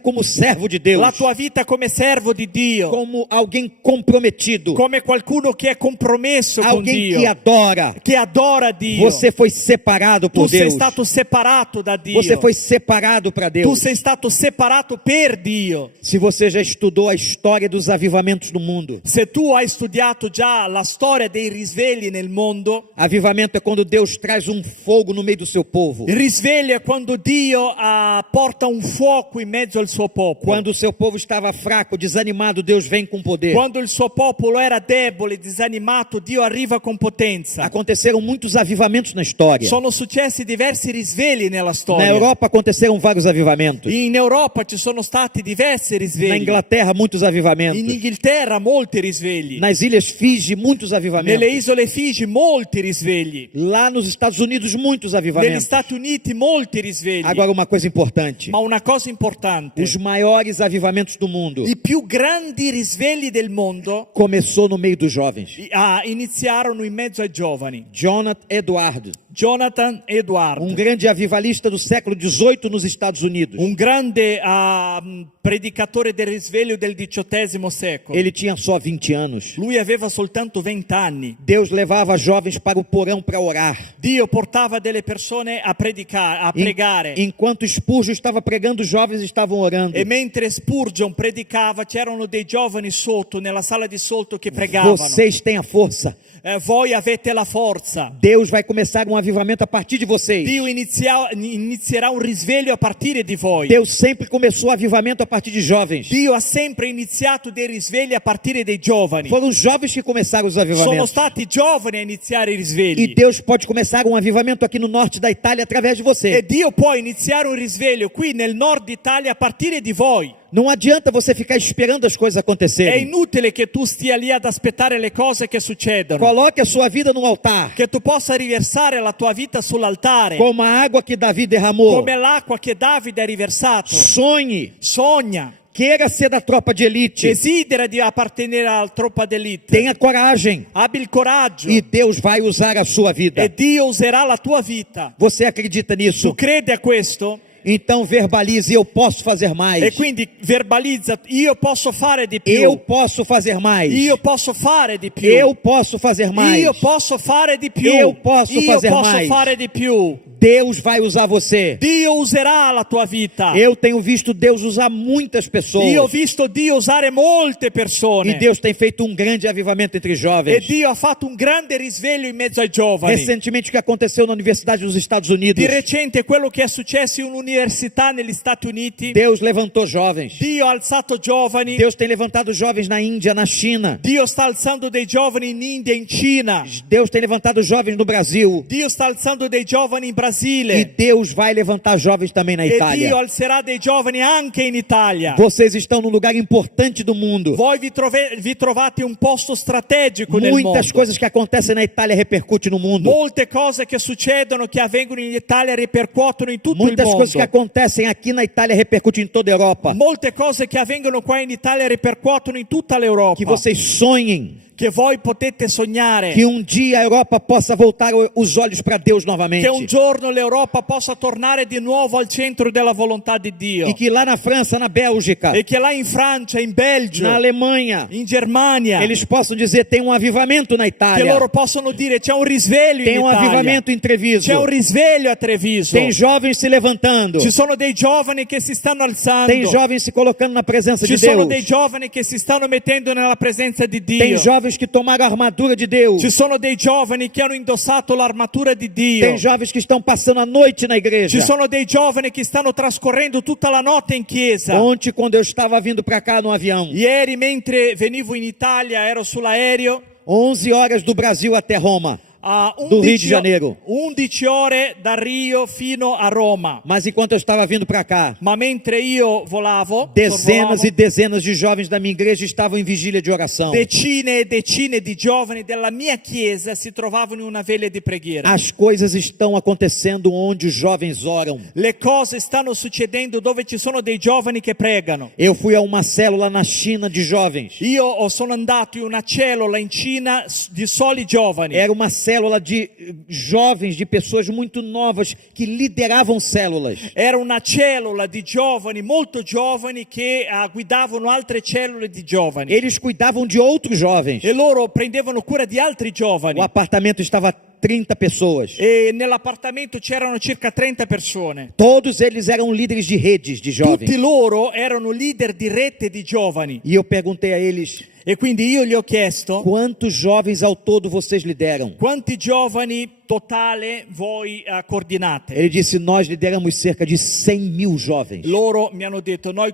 como servo de Deus, la tua vita come servo di Dio, como alguém comprometido, come qualcuno che è compromesso con alguém que Dio, che adora Dio. Você foi separado por Tu sei Deus. stato separato da Dio. Você foi separado para Tu Deus. sei stato separato per Dio. Se você já estudou a história dos avivamentos no mundo, Se tu hai studiato già la storia dei risvegli nel mondo, avivamento é quando Deus traz um fogo no meio do seu povo. il risveglio è quando Dio porta un fuoco in mezzo al suo popolo. Quando o seu povo estava fraco, desanimado, Deus vem com poder. Quando il suo popolo era debole, disanimato, Dio arriva con potenza. Aconteceram muitos avivamentos na história. Sono successi diversi risvegli nella Na storia. Europa aconteceram vários avivamentos. In Europa ci sono stati diversi Na risvegli. Inglaterra, muitos In avivamentos. Inghilterra molti risvegli. Nas Ilhas Fiji, muitos Nelle avivamentos. isole Figi molti risvegli. Lá nos Estados Unidos, muitos Negli avivamentos. Stati Uniti molti risvegli. Agora, uma coisa importante: Ma una cosa importante, os maiores avivamentos do mundo i più grandi risvegli del mondo começou no meio dos jovens. iniziarono in mezzo ai giovani. Jonathan Edwards, Jonathan Edwards, grande avivalista do século XVIII nos Estados Unidos. un grande predicatore del risveglio del XVIII secolo. Ele tinha só 20 anos. Lui aveva soltanto 20 anni. Deus levava jovens para o porão para orar. Dio portava delle persone a pregare. Enquanto Spurgeon estava pregando, os jovens estavam orando. E mentre Spurgeon predicava, c'erano dei giovani sotto, nella sala di sotto, che pregavano. Vocês têm a força. Voi avete la forza. Deus vai começar um avivamento a partir de vocês. Dio inizierà un risveglio a partire di voi. Deus sempre começou avivamento a partir de jovens. Dio ha sempre iniziato dei risvegli a partire dei giovani. Foram os jovens que começaram os Sono avivamentos. stati i giovani a iniziare i E risvegli. Deus pode começar um avivamento aqui no norte da Itália através de E você. Dio può iniziare un risveglio qui nel nord Italia a partire di voi. Não adianta você ficar esperando as coisas È acontecerem. inutile che tu stia lì ad aspettare le cose che succedono. Coloque a sua vida no altar, Che tu possa riversare la tua vita sull'altare. como a água que Davi derramou. Come l'acqua che Davide ha riversato. Sonhe, Sogna. queira ser da tropa de elite. Desidera di appartenere alla truppa d'elite. Tenha coragem Abbi il coraggio. e Deus vai usar a sua vida. E Dio userà la tua vita. Você acredita Tu nisso? credi a questo? Então verbalize: eu posso fazer mais. E quindi verbalizza, io posso fare di più. Eu posso fazer mais. Io posso fare di più. Eu posso fazer mais. Io posso fare di più. Eu posso Io fazer posso mais. fare di più. Deus vai usar você. Dio userà la tua vita. Eu tenho visto Deus usar muitas pessoas. Io ho visto Dio usare molte persone. E Deus tem feito um grande avivamento entre E jovens. Dio ha fatto un grande risveglio in mezzo ai giovani. Recentemente, o que aconteceu na Universidade dos Estados Unidos? Di recente quello che è successo in un'università negli Stati Uniti. Deus levantou jovens. Dio ha alzato giovani. Deus tem levantado jovens na Índia, na China. Dio sta alzando dei giovani in India, in Cina. Deus tem levantado jovens no Brasil. Dio sta alzando dei giovani in Brasile. E Deus vai levantar jovens também na E Dio Itália. alzerà dei giovani anche in Italia. Vocês estão num lugar importante do mundo. Voi vi trovate un posto strategico nel Muitas mondo. coisas que acontecem na Itália repercutem no mundo. Molte cose che succedono, che avvengono in Italia, ripercuotono in tutto Muitas il coisas que mondo. acontecem aqui na Itália repercutem em toda a Europa. Molte cose che avvengono qua in Italia ripercuotono in tutta l'Europa. Que vocês sonhem Che voi potete sognare. que um dia a Europa possa voltar os olhos para Deus novamente. Che un giorno l'Europa possa tornare di nuovo al centro della volontà di Dio. E que lá na França, na Bélgica, E che là in Francia, in Belgio, na Alemanha, in Germania, eles possam dizer: tem um avivamento na che Itália. loro possono dire c'è un risveglio Tem in um Italia. avivamento em Treviso. C'è un risveglio a Treviso. Tem jovens se levantando. Ci sono dei giovani che si stanno alzando. Tem jovens se colocando na presença Ci de sono Deus. dei giovani che si stanno mettendo nella presenza di Dio. Tem jovens que tomaram a armadura de Deus. Ci sono dei giovani che hanno indossato l'armatura di Dio. Tem jovens que estão passando a noite na igreja. Ci sono dei giovani che stanno trascorrendo tutta la notte in chiesa. Ontem, quando eu estava vindo para cá no avião, Ieri, mentre venivo in Italia, ero sull'aereo. 11 horas do Brasil até Roma. A Do Rio de Janeiro. 11 ore da Rio fino a Roma. Mas enquanto eu estava vindo para cá, Ma mentre io volavo, dezenas sorvolavo, e dezenas de jovens da minha igreja estavam em vigília de oração. decine e decine di giovani della mia chiesa si trovavano in una veglia di preghiera. As coisas estão acontecendo onde os jovens oram. Le cose stanno succedendo dove ci sono dei giovani che pregano. Eu fui a uma célula na China de jovens. Io sono andato in una cellula in Cina di soli giovani. Era uma célula célula de jovens, de pessoas muito novas que lideravam células. Era una cellula di giovani, molto giovani, che guidavano altre cellule di giovani. Eles cuidavam de outros jovens. E loro prendevano cura di altri O giovani. apartamento estava 30 pessoas. E nell'appartamento c'erano circa 30 persone. Todos eles eram líderes de redes de jovens. Tutti loro erano leader di rete di giovani. E eu perguntei a eles: E quindi io gli ho chiesto: quantos jovens ao todo vocês lideram? quanti giovani totale voi coordinate? Ele disse: nós lideramos cerca de 100.000 jovens. Loro mi hanno detto: noi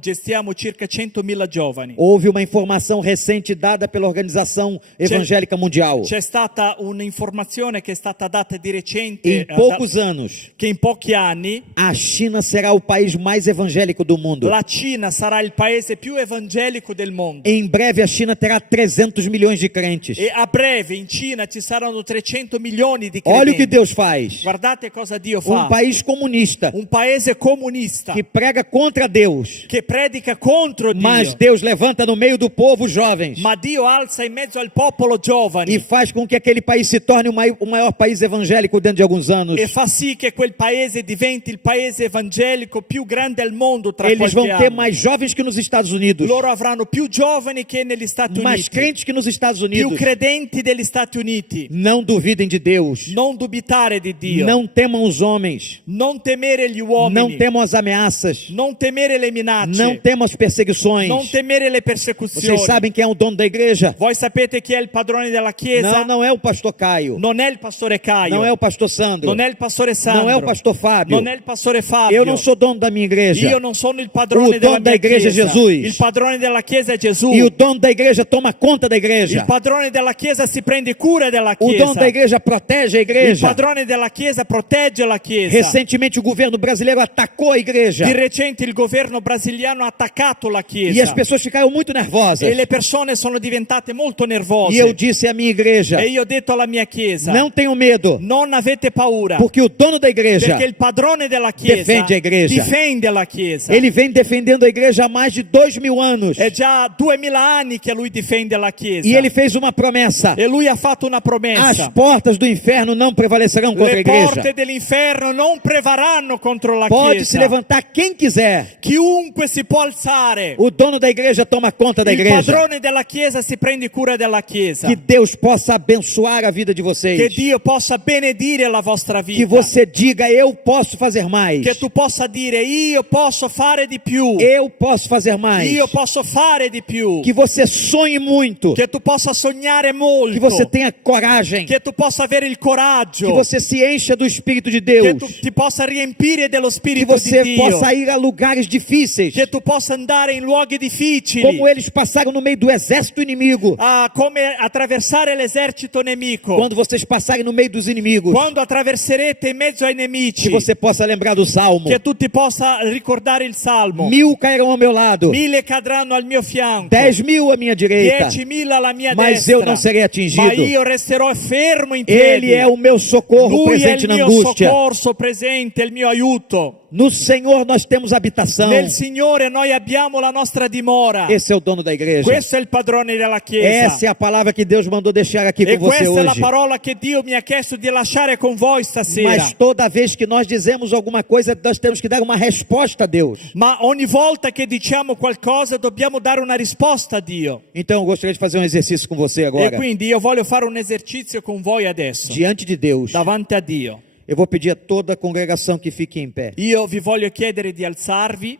gestiamo circa 100.000 giovani. Houve uma informação recente dada pela Organização Evangélica Mundial. C'è stata un'informazione che è stata data di recente, Em poucos anos, che in pochi anni a China será o país mais evangélico do mundo. la Cina sarà il paese più evangelico del mondo. Em breve a China terá 300 milhões de crentes. E a breve in Cina ci saranno 300 milioni di Olha o que credenti. Deus faz. Guardate cosa Dio fa. Um país comunista Un paese comunista que prega contra Deus, che predica contro Dio. mas Deus levanta no meio do povo jovens Ma Dio alza in mezzo al popolo giovani e faz com que aquele país se torne o maior país evangélico dentro de alguns anos. e fa sì che quel paese diventi il paese evangelico più grande al mondo tra Eles qualche vão ter anno. mais jovens que nos Estados Unidos, Loro avranno più giovani che negli Stati mais Uniti, crentes que nos Estados più Unidos. credenti degli Stati Uniti. Não duvidem de Deus. Non dubitare di Dio, Não temam os homens. non temere gli Não uomini, temam as ameaças. non temere le minacce, Não temam as perseguições. non temere le Vocês persecuzioni. sabem quem é o dono da igreja? Voi sapete chi è il padrone della chiesa? Não é o pastor Caio. Non è il pastore Caio, Não é o pastor Sandro. non è il pastore Sandro, Não é o pastor Fábio. non è il pastore Fabio. Eu não sou dono da minha igreja. Io non sono il padrone O della dono da mia igreja è chiesa. Jesus. Il padrone della chiesa è Gesù. E o dono da igreja toma conta da igreja. Il padrone della chiesa si prende cura della O chiesa. dono da igreja protege a Il igreja. padrone della chiesa protegge la chiesa. Recentemente o governo brasileiro atacou a igreja. Di recente il governo brasiliano ha attaccato la E chiesa. as pessoas ficaram muito nervosas. E le persone sono diventate molto nervose. E eu disse à minha igreja: E io ho detto alla mia chiesa: não tenham medo, non avete paura, porque o dono da igreja, perché il padrone della chiesa Difende a igreja. difende la chiesa. ele vem defendendo a igreja há mais de 2000 anos. È già 2000 anni che lui difende la chiesa. E ele fez uma promessa: E lui ha fatto una as promessa. portas do inferno não prevalecerão contra a Le igreja. porte dell'inferno non prevarranno contro la Pode se chiesa. levantar quem quiser. Chiunque si può alzare. O dono da igreja toma conta da Il igreja. padrone della chiesa si prende cura della chiesa. Que Deus possa abençoar a vida de Che vocês. Dio possa benedire la vostra Que vita. você diga: eu posso fazer mais. Che tu possa dire: io posso fare di più. Eu posso fazer mais. Io posso fare di più. Que você sonhe muito. Che tu possa sognare molto. Que você tenha coragem. Che tu possa avere il coraggio. Que você se encha do Espírito de Che Deus. tu ti possa riempire dello Que Spirito você di Dio. possa ir a lugares difíceis. Che tu possa andare in luoghi difficili. Como eles passaram no meio do exército inimigo. Come attraversare l'esercito nemico. Quando vocês passarem no meio dos inimigos. Quando attraverserete in mezzo ai nemici. Que você possa lembrar do Salmo. Che tu ti possa ricordare il Salmo. 1000 cairão ao meu lado. 1000 cadranno al mio fianco. 10.000 à minha direita. 10.000 alla mia Mas destra. eu não serei atingido. Ma io resterò fermo in piedi. Ele é o meu socorro Lui è presente il na mio angústia. soccorso presente, il mio aiuto. No Senhor nós temos habitação. Nel Signore noi abbiamo la nostra dimora. Esse é o dono da igreja. Questo è il padrone della chiesa. Essa é a palavra que Deus mandou deixar aqui E com você questa è la hoje. parola che Dio mi ha chiesto di lasciare con voi stasera. Mas toda vez que nós dizemos alguma coisa, nós temos que dar uma resposta a Deus. Ma ogni volta che diciamo qualcosa dobbiamo dare una risposta a Dio. Então eu gostaria de fazer um exercício com você E agora. quindi io voglio fare un esercizio con voi adesso, Diante de Deus, davanti a Dio. eu vou pedir a toda a congregação que fique em pé. Io vi voglio chiedere di alzarvi,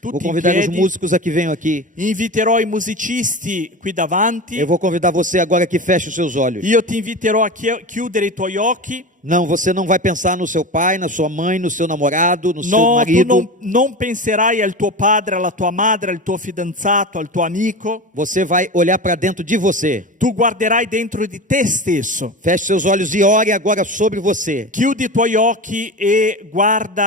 Vou tutti in convidar os piedi. músicos a que venham aqui. Inviterò i musicisti qui davanti. Eu vou convidar você agora que feche os seus olhos. Io ti inviterò a chiudere i tuoi occhi. Não, você não vai pensar no seu pai, na sua mãe, no seu namorado, no seu No, tu marido. non penserai al tuo padre, alla tua madre, al tuo fidanzato, al tuo amico. Você vai olhar para dentro de você. Tu guarderai dentro di te stesso. Feche seus olhos e ore agora sobre você. Chiudi i tuoi occhi e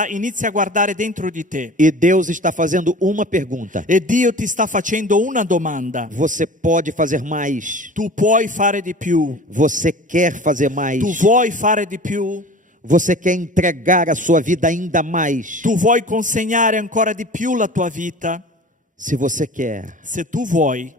inizia a guardare dentro di te. E Deus está fazendo uma pergunta. E Dio ti sta facendo una domanda. Você pode fazer mais. Tu puoi fare di più. Você quer fazer mais. Tu vuoi fare di più. Você quer entregar a sua vida ainda mais. Tu vuoi consegnare ancora di più la tua vita. Se você quer, Se tu vuoi,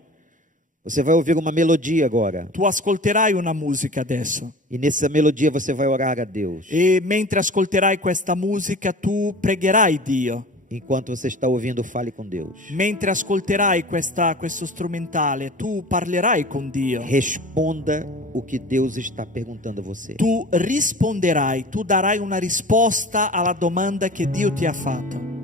Você vai ouvir uma melodia agora. Tu ascolterai una musica adesso. E nessa melodia você vai orar a Deus. E mentre ascolterai questa musica, tu pregherai Dio. Enquanto você está ouvindo, fale com Deus. Mentre ascolterai questo strumentale, tu parlerai con Dio. Responda o que Deus está perguntando a você. Tu risponderai, tu darai una risposta alla domanda che Dio ti ha fatto.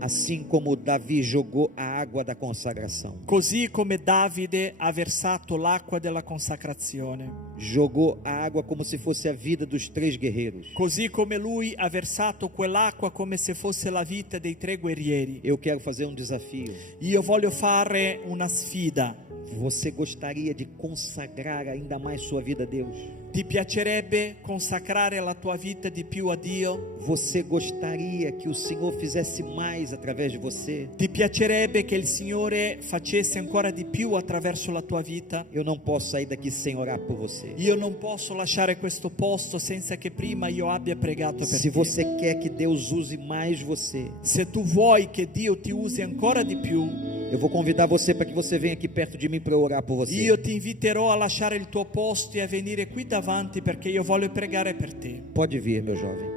Assim como Davi jogou a água da consagração. Così come Davide ha versato l'acqua della consacrazione. Jogou a água como se fosse a vida dos 3 guerreiros. Così come lui ha versato quell'acqua come se fosse la vita dei 3 guerrieri. Eu quero fazer um desafio. Io voglio fare una sfida. Você gostaria de consagrar ainda mais sua vida a Deus? Ti piacerebbe consacrare la tua vita di più a Dio? Você gostaria que o Senhor fizesse mais através de você? Ti piacerebbe che il Signore facesse ancora di più attraverso la tua vita? Eu não posso sair daqui sem orar por você. Io non posso lasciare questo posto senza che prima io abbia pregato per Se te. você quer que Deus use mais você, Se tu vuoi che Dio ti usi ancora di più, eu vou convidar você para que você venha aqui perto de mim para eu orar por você. io ti inviterò a lasciare il tuo posto e a venire qui davanti perché io voglio pregare per te. Pode vir, meu jovem.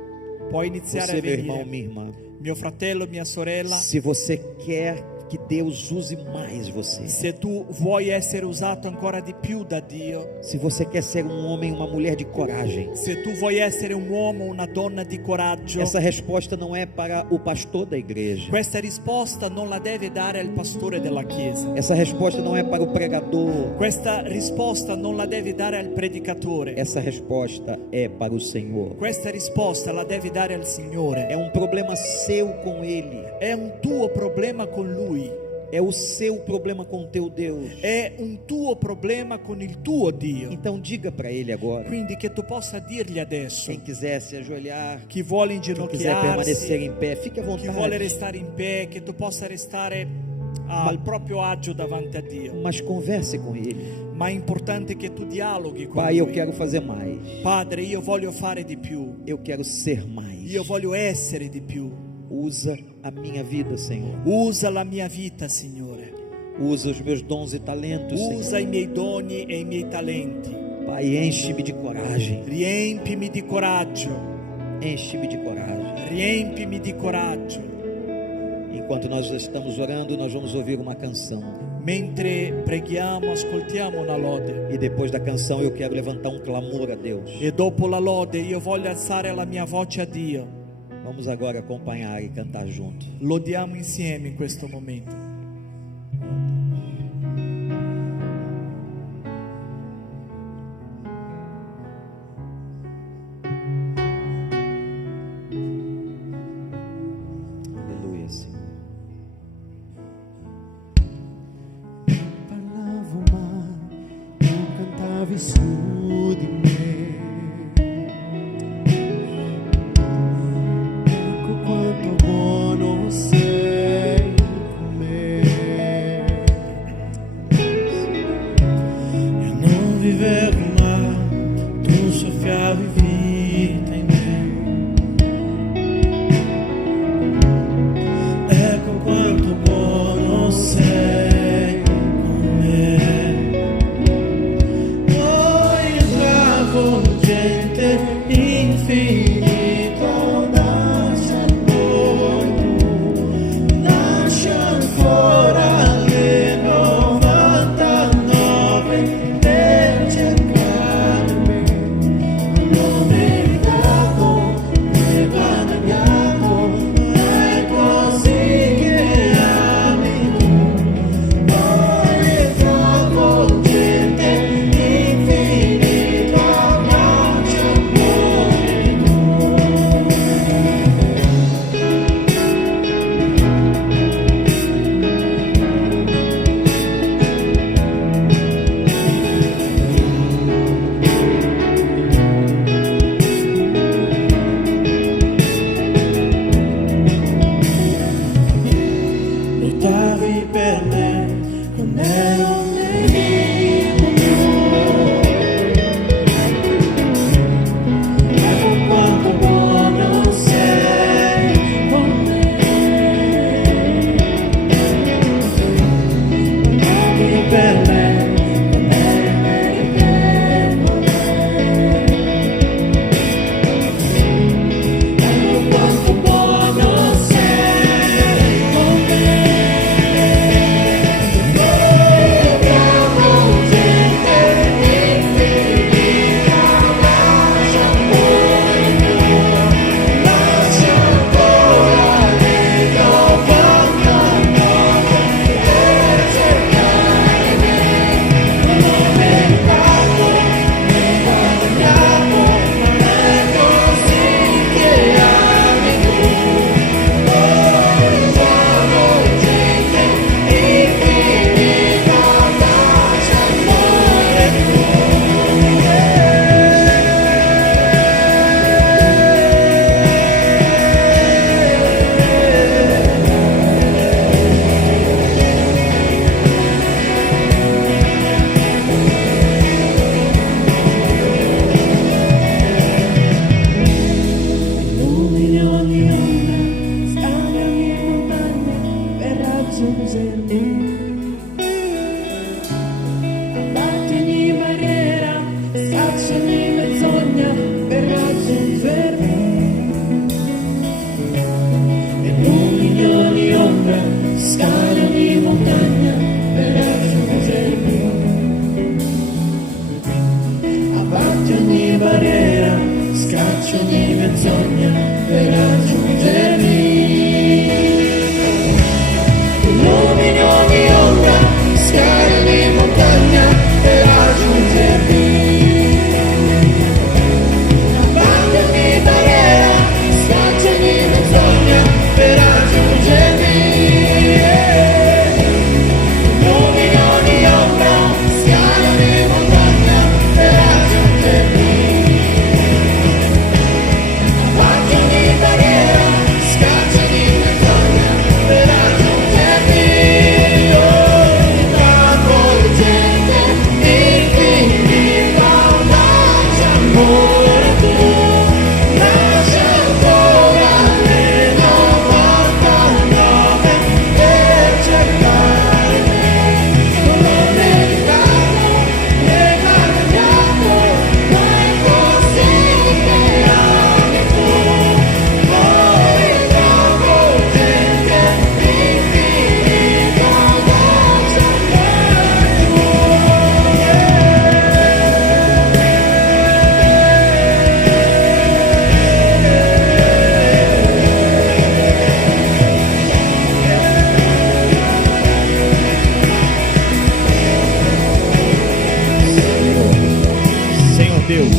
Puoi iniziare Você, a meu irmão, venire. minha irmã. Mio fratello, mia sorella, Se você quer que Deus use mais você, se tu vuoi essere usato ancora di più da Dio, se você quer ser um homem, uma mulher de coragem, se tu vuoi essere un uomo, una donna di coraggio, essa resposta não é para o pastor da igreja. questa risposta non la deve dare al pastore della chiesa. Essa resposta não é para o pregador. Questa risposta non la devi dare al predicatore. Essa resposta é para o Senhor. Questa risposta la devi dare al Signore. É um problema seu com Ele. È un tuo problema con Lui. É o seu problema com o teu Deus. È un tuo problema con il tuo Dio. Então diga para Ele agora. Quindi che tu possa dirgli adesso, Quem quiser se ajoelhar, chi vuole quem quiser permanecer inginocchiarsi, em pé, fique à chi vuole vontade. restare in pé, che tu possa restare al proprio agio davanti a Dio. Mas converse com Ele. Ma è importante che tu dialoghi con Pai, eu Lui. quero fazer mais. Padre, io voglio fare di più. Eu quero ser mais. Io voglio essere di più. Usa a minha vida, Senhor. Usa la mia vita, Signore. Usa os meus dons e talentos, Usa Senhor. i miei doni e i miei talenti. Pai, enche-me de coragem. Riempimi di coraggio. Enche-me de coragem. Riempimi di coraggio. Enquanto nós estamos orando, nós vamos ouvir uma canção. Mentre preghiamo, ascoltiamo una lode. E depois da canção eu quero levantar um clamor a Deus. E dopo la lode io voglio alzare la mia voce a Dio. Vamos agora acompanhar e cantar junto. Lodiamo insieme in questo momento. Aleluia, Senhor. Parlavo ma non cantavi su di me. Ecco quanto buono sei con me. Io non vivevo ma tu soffiavi vita in me. Ecco quanto buono sei con me. Oh, raggiungermi. Abbatti ogni barriera, scaccia ogni menzogna per raggiungermi. Illumini ogni ombra, scala ogni montagna per raggiungermi. Abbatti ogni barriera, scaccia ogni menzogna per raggiungermi. Illumini ogni ombra, scala ogni montagna per raggiungermi. Abbatti ogni barriera, scaccia ogni menzogna per raggiungermi. Illumini ogni ombra, scala ogni montagna per raggiungermi. Abbatti ogni barriera, scaccia ogni menzogna per raggiungermi. Travolgente, infinita, lascia ancora tu, lascia ancora le 99 per cercare me. Non l'ho meritato, ne hai cambiato, ma è così che ami tu. Poi travolgente, infinita, lascia ancora tu. Senhor Deus,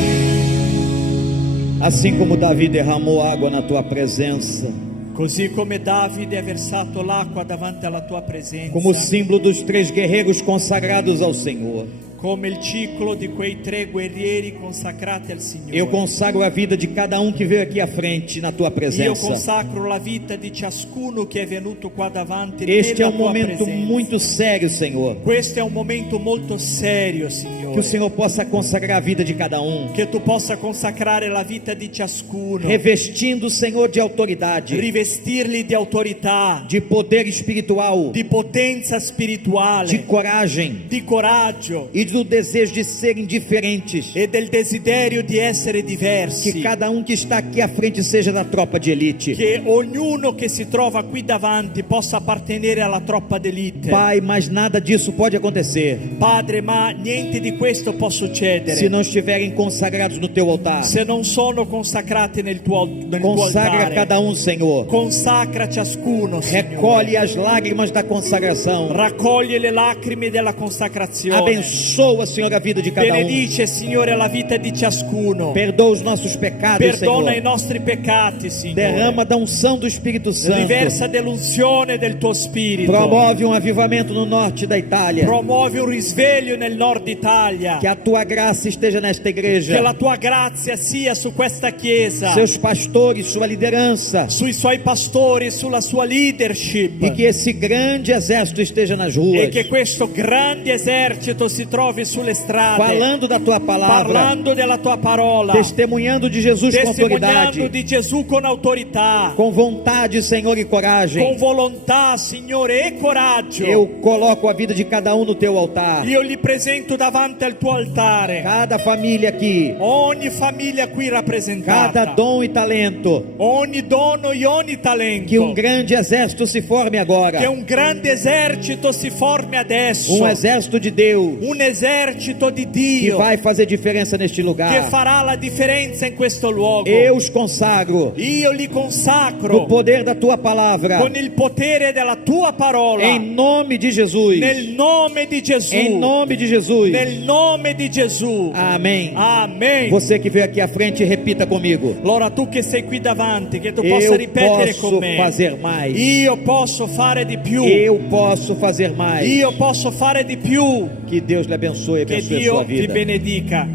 assim como Davi derramou água na tua presença, Così come Davide ha versato l'acqua davanti alla tua presenza, como símbolo dos 3 guerreiros consagrados ao Senhor, come il ciclo di quei 3 guerrieri consacrati al Signore. eu consagro a vida de cada um que veio aqui à frente na tua Io presença. consacro la vita di ciascuno che è venuto qua davanti Este é nella um tua momento presenza. muito sério, Senhor. Questo è un momento molto serio, Que Signore. o Senhor possa consagrar a vida de cada um, Che tu possa consacrare la vita di ciascuno, revestindo o Senhor de autoridade, rivestirli di autorità, de poder espiritual, di potenza spirituale, de coragem di coraggio e do desejo de serem diferentes. e del desiderio di essere diversi. Que cada um que está aqui à frente seja da tropa de elite. Che ognuno che si trova qui davanti possa appartenere alla troppa d'elite. Pai, mas nada disso pode acontecer Padre, ma niente di questo può succedere se não estiverem consagrados no teu altar. se non sono consacrati nel tuo Consagra altare. cada um, Senhor. Consacra ciascuno, Signore. Recolhe as lágrimas da consagração. Raccoglie le lacrime della consacrazione. Abençoa, Senhor, a vida de cada um. Benedice, Signore, la vita di ciascuno. Perdoa os nossos pecados, Perdona i Senhor. nostri peccati, Signore. Derrama da unção do Espírito Santo. Riversa dell'unzione del tuo spirito. Promove um avivamento no norte da Itália. Promuovi un risveglio nel nord Italia. Que a tua graça esteja nesta Che igreja. la tua grazia sia su questa chiesa, Seus pastores, sua liderança. sui suoi pastori, sulla sua leadership. E que esse grande exército esteja nas ruas. E che questo grande esercito si trovi sulle strade, Falando da tua palavra. parlando della tua parola, Testemunhando de Jesus com testimoniando autoridade. di Gesù con autorità, Com vontade, Senhor, e coragem. con volontà, Signore, e coraggio. Eu coloco a vida de cada um no teu altar. Io li presento davanti al tuo altare. Cada família aqui. Ogni famiglia qui rappresentata, Cada dom e talento. ogni dono e ogni talento. Que um grande exército se forme agora. Che un grande esercito si formi adesso. Um exército de Deus. Un esercito di Que Dio vai fazer diferença neste che lugar. farà la differenza in questo luogo. Eu os consagro. Io li No consacro poder da tua palavra. con il potere della tua parola. Em nome de Jesus. Nel nome di Gesù. Em nome de Jesus. Nel nome di Gesù. Amém. Amen. Você que veio aqui à frente, repita comigo. Allora tu che sei qui davanti, che tu possa Eu ripetere con posso me. fazer mais. Io posso fare di più. Eu posso fazer mais. Io posso fare di più. Que Deus lhe abençoe e Che abençoe a Dio sua ti vida. benedica.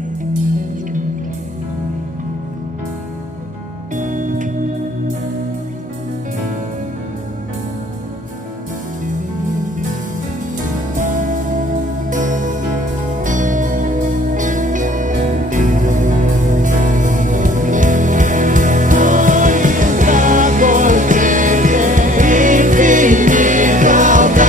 Infinita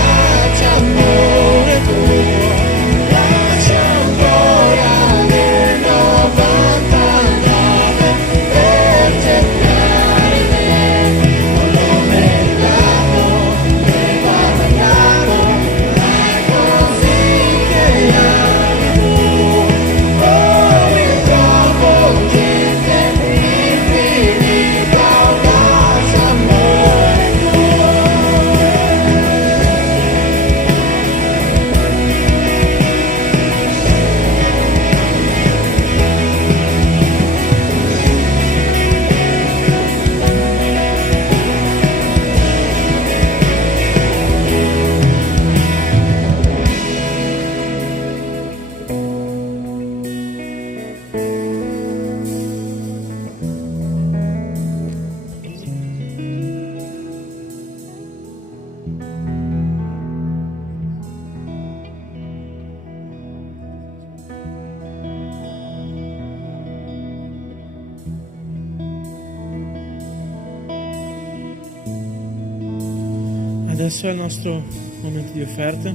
Adesso è il nostro momento di offerte.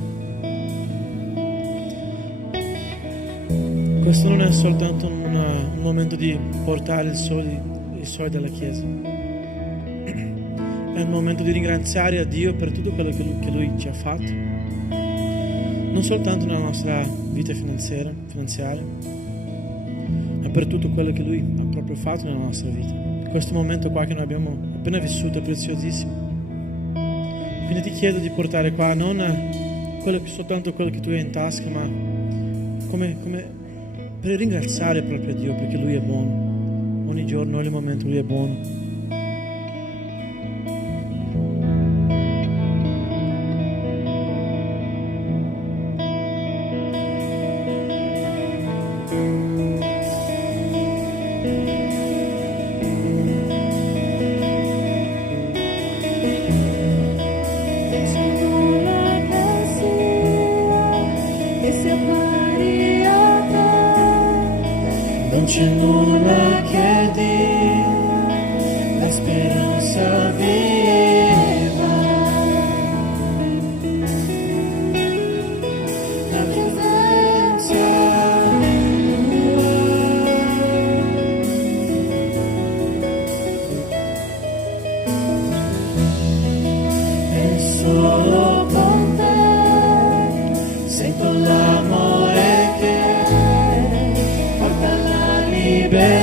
Questo non è soltanto un momento di portare i soldi della Chiesa. È un momento di ringraziare a Dio per tutto quello che Lui ci ha fatto. Non soltanto nella nostra vita finanziaria, ma per tutto quello che Lui ha proprio fatto nella nostra vita. Questo momento qua che noi abbiamo appena vissuto è preziosissimo. Quindi ti chiedo di portare qua non soltanto quello che tu hai in tasca, ma come per ringraziare proprio Dio, perché Lui è buono. Ogni giorno, ogni momento Lui è buono. Non c'è nulla che dire, la speranza viva, la presenza tua. E solo con te sento l'amore che porta la libertà.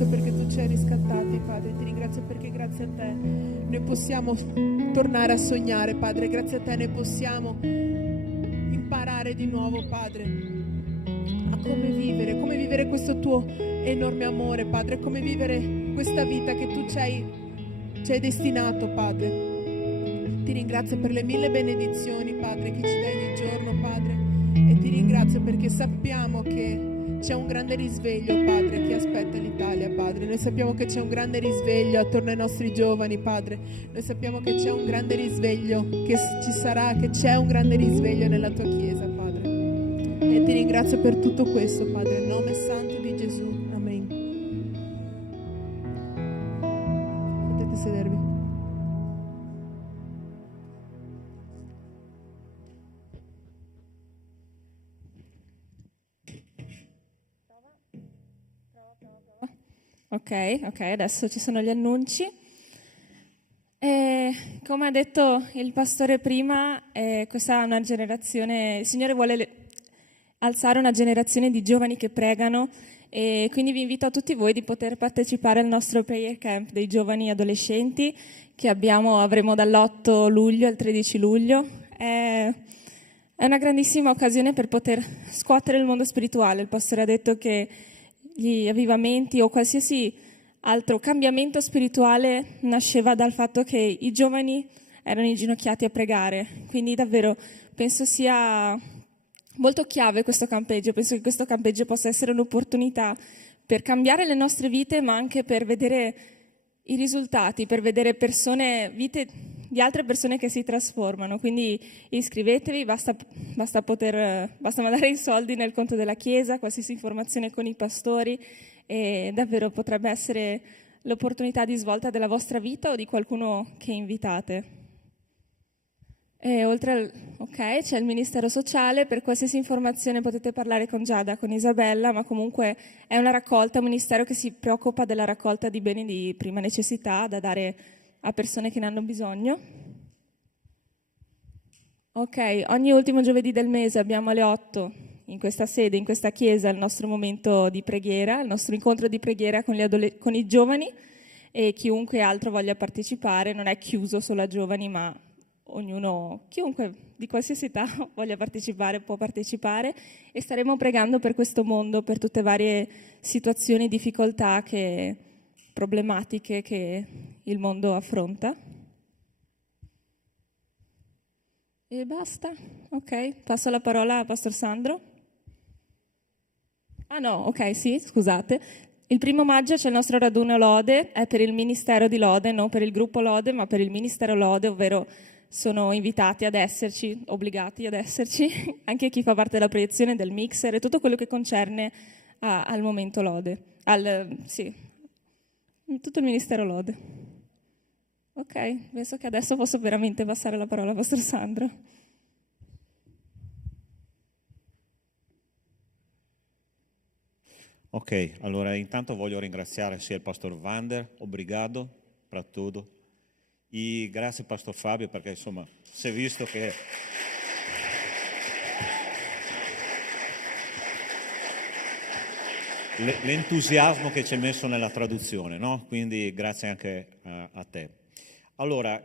ringrazio perché tu ci hai riscattati, Padre. Ti ringrazio perché grazie a te noi possiamo tornare a sognare, Padre. Grazie a te noi possiamo imparare di nuovo, Padre, a come vivere questo tuo enorme amore, Padre, come vivere questa vita che tu ci hai destinato, Padre. Ti ringrazio per le 1000 benedizioni, Padre, che ci dai ogni giorno, Padre, e ti ringrazio perché sappiamo che c'è un grande risveglio, Padre, che aspetta l'Italia, Padre. Noi sappiamo che c'è un grande risveglio attorno ai nostri giovani, Padre. Noi sappiamo che c'è un grande risveglio, che ci sarà, che c'è un grande risveglio nella tua Chiesa, Padre. E ti ringrazio per tutto questo, Padre, nel nome santo di Gesù. Amen. Potete sedervi. Ok, adesso ci sono gli annunci. Come ha detto il pastore prima, questa è una generazione, il Signore vuole alzare una generazione di giovani che pregano, e quindi vi invito a tutti voi di poter partecipare al nostro prayer camp dei giovani adolescenti che avremo dall'8 luglio al 13 luglio. È una grandissima occasione per poter scuotere il mondo spirituale. Il pastore ha detto che gli avvivamenti o qualsiasi altro cambiamento spirituale nasceva dal fatto che i giovani erano inginocchiati a pregare. Quindi davvero penso sia molto chiave questo campeggio. Penso che questo campeggio possa essere un'opportunità per cambiare le nostre vite, ma anche per vedere i risultati, per vedere vite di altre persone che si trasformano. Quindi iscrivetevi, basta mandare i soldi nel conto della Chiesa, qualsiasi informazione con i pastori, e davvero potrebbe essere l'opportunità di svolta della vostra vita o di qualcuno che invitate. E c'è il Ministero Sociale. Per qualsiasi informazione potete parlare con Giada, con Isabella, ma comunque è una raccolta, un ministero che si preoccupa della raccolta di beni di prima necessità da dare a persone che ne hanno bisogno. Ok, ogni ultimo giovedì del mese abbiamo alle 8 in questa sede, in questa chiesa, il nostro momento di preghiera, il nostro incontro di preghiera con i giovani, e chiunque altro voglia partecipare. Non è chiuso solo a giovani, ma chiunque di qualsiasi età voglia partecipare può partecipare, e staremo pregando per questo mondo, per tutte varie situazioni, difficoltà, problematiche che il mondo affronta. E basta. Ok, passo la parola a Pastor Sandro. Scusate. Il 1° maggio c'è il nostro raduno Lode, è per il Ministero di Lode, non per il gruppo Lode, ma per il Ministero Lode, ovvero sono invitati ad esserci, obbligati ad esserci, anche chi fa parte della proiezione, del mixer e tutto quello che concerne al momento Lode. Tutto il Ministero Lode. Ok, penso che adesso posso veramente passare la parola a Pastor Sandro. Ok, allora intanto voglio ringraziare sia il Pastor Vander, obrigado per tutto, e grazie Pastor Fabio, perché insomma si è visto che l'entusiasmo che ci hai messo nella traduzione, no? Quindi grazie anche a te. Allora,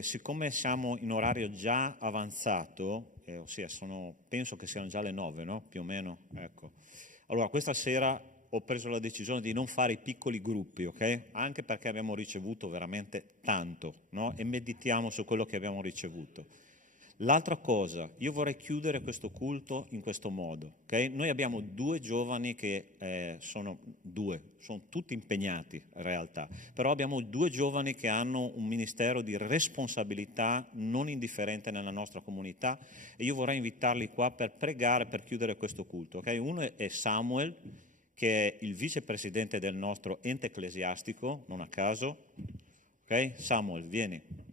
siccome siamo in orario già avanzato, ossia penso che siano già le 9, no? Più o meno, ecco. Allora, questa sera ho preso la decisione di non fare i piccoli gruppi, ok? Anche perché abbiamo ricevuto veramente tanto, no? E meditiamo su quello che abbiamo ricevuto. L'altra cosa, io vorrei chiudere questo culto in questo modo, ok? Noi abbiamo 2 giovani che sono tutti impegnati in realtà, però abbiamo 2 giovani che hanno un ministero di responsabilità non indifferente nella nostra comunità, e io vorrei invitarli qua per pregare, per chiudere questo culto, ok? Uno è Samuel, che è il vicepresidente del nostro ente ecclesiastico, non a caso, ok? Samuel, vieni.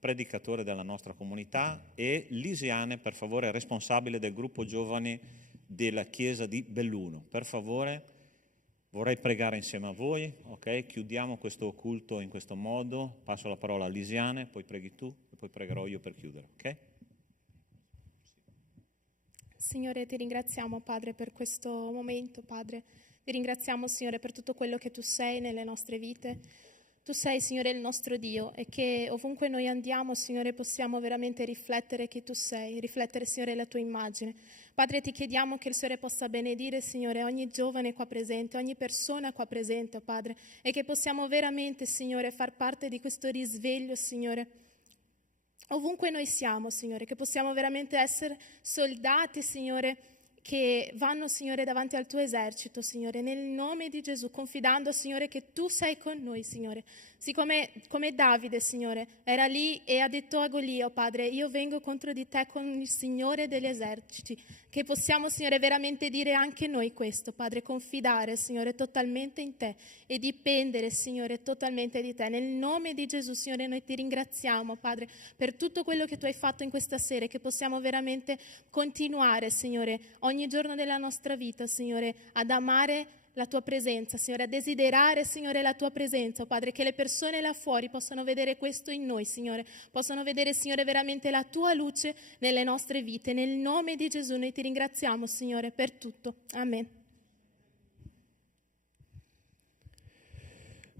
Predicatore della nostra comunità, e Lisiane, per favore, responsabile del gruppo giovani della chiesa di Belluno. Per favore, vorrei pregare insieme a voi, ok? Chiudiamo questo culto in questo modo. Passo la parola a Lisiane, poi preghi tu e poi pregherò io per chiudere, ok? Signore, ti ringraziamo, Padre, per questo momento, Padre. Ti ringraziamo, Signore, per tutto quello che Tu sei nelle nostre vite. Tu sei, Signore, il nostro Dio e che ovunque noi andiamo, Signore, possiamo veramente riflettere chi Tu sei, riflettere, Signore, la Tua immagine. Padre, Ti chiediamo che il Signore possa benedire, Signore, ogni giovane qua presente, ogni persona qua presente, oh Padre, e che possiamo veramente, Signore, far parte di questo risveglio, Signore, ovunque noi siamo, Signore, che possiamo veramente essere soldati, Signore, che vanno, Signore, davanti al Tuo esercito, Signore, nel nome di Gesù, confidando, Signore, che Tu sei con noi, Signore. Sì, come Davide, Signore, era lì e ha detto a Golia, oh Padre, io vengo contro di te con il Signore degli eserciti, che possiamo, Signore, veramente dire anche noi questo, Padre, confidare, Signore, totalmente in Te e dipendere, Signore, totalmente di Te. Nel nome di Gesù, Signore, noi Ti ringraziamo, Padre, per tutto quello che Tu hai fatto in questa sera e che possiamo veramente continuare, Signore, ogni giorno della nostra vita, Signore, ad amare la Tua presenza, Signore, a desiderare, Signore, la Tua presenza, oh Padre, che le persone là fuori possano vedere questo in noi, Signore, possano vedere, Signore, veramente la Tua luce nelle nostre vite. Nel nome di Gesù noi Ti ringraziamo, Signore, per tutto. Amen.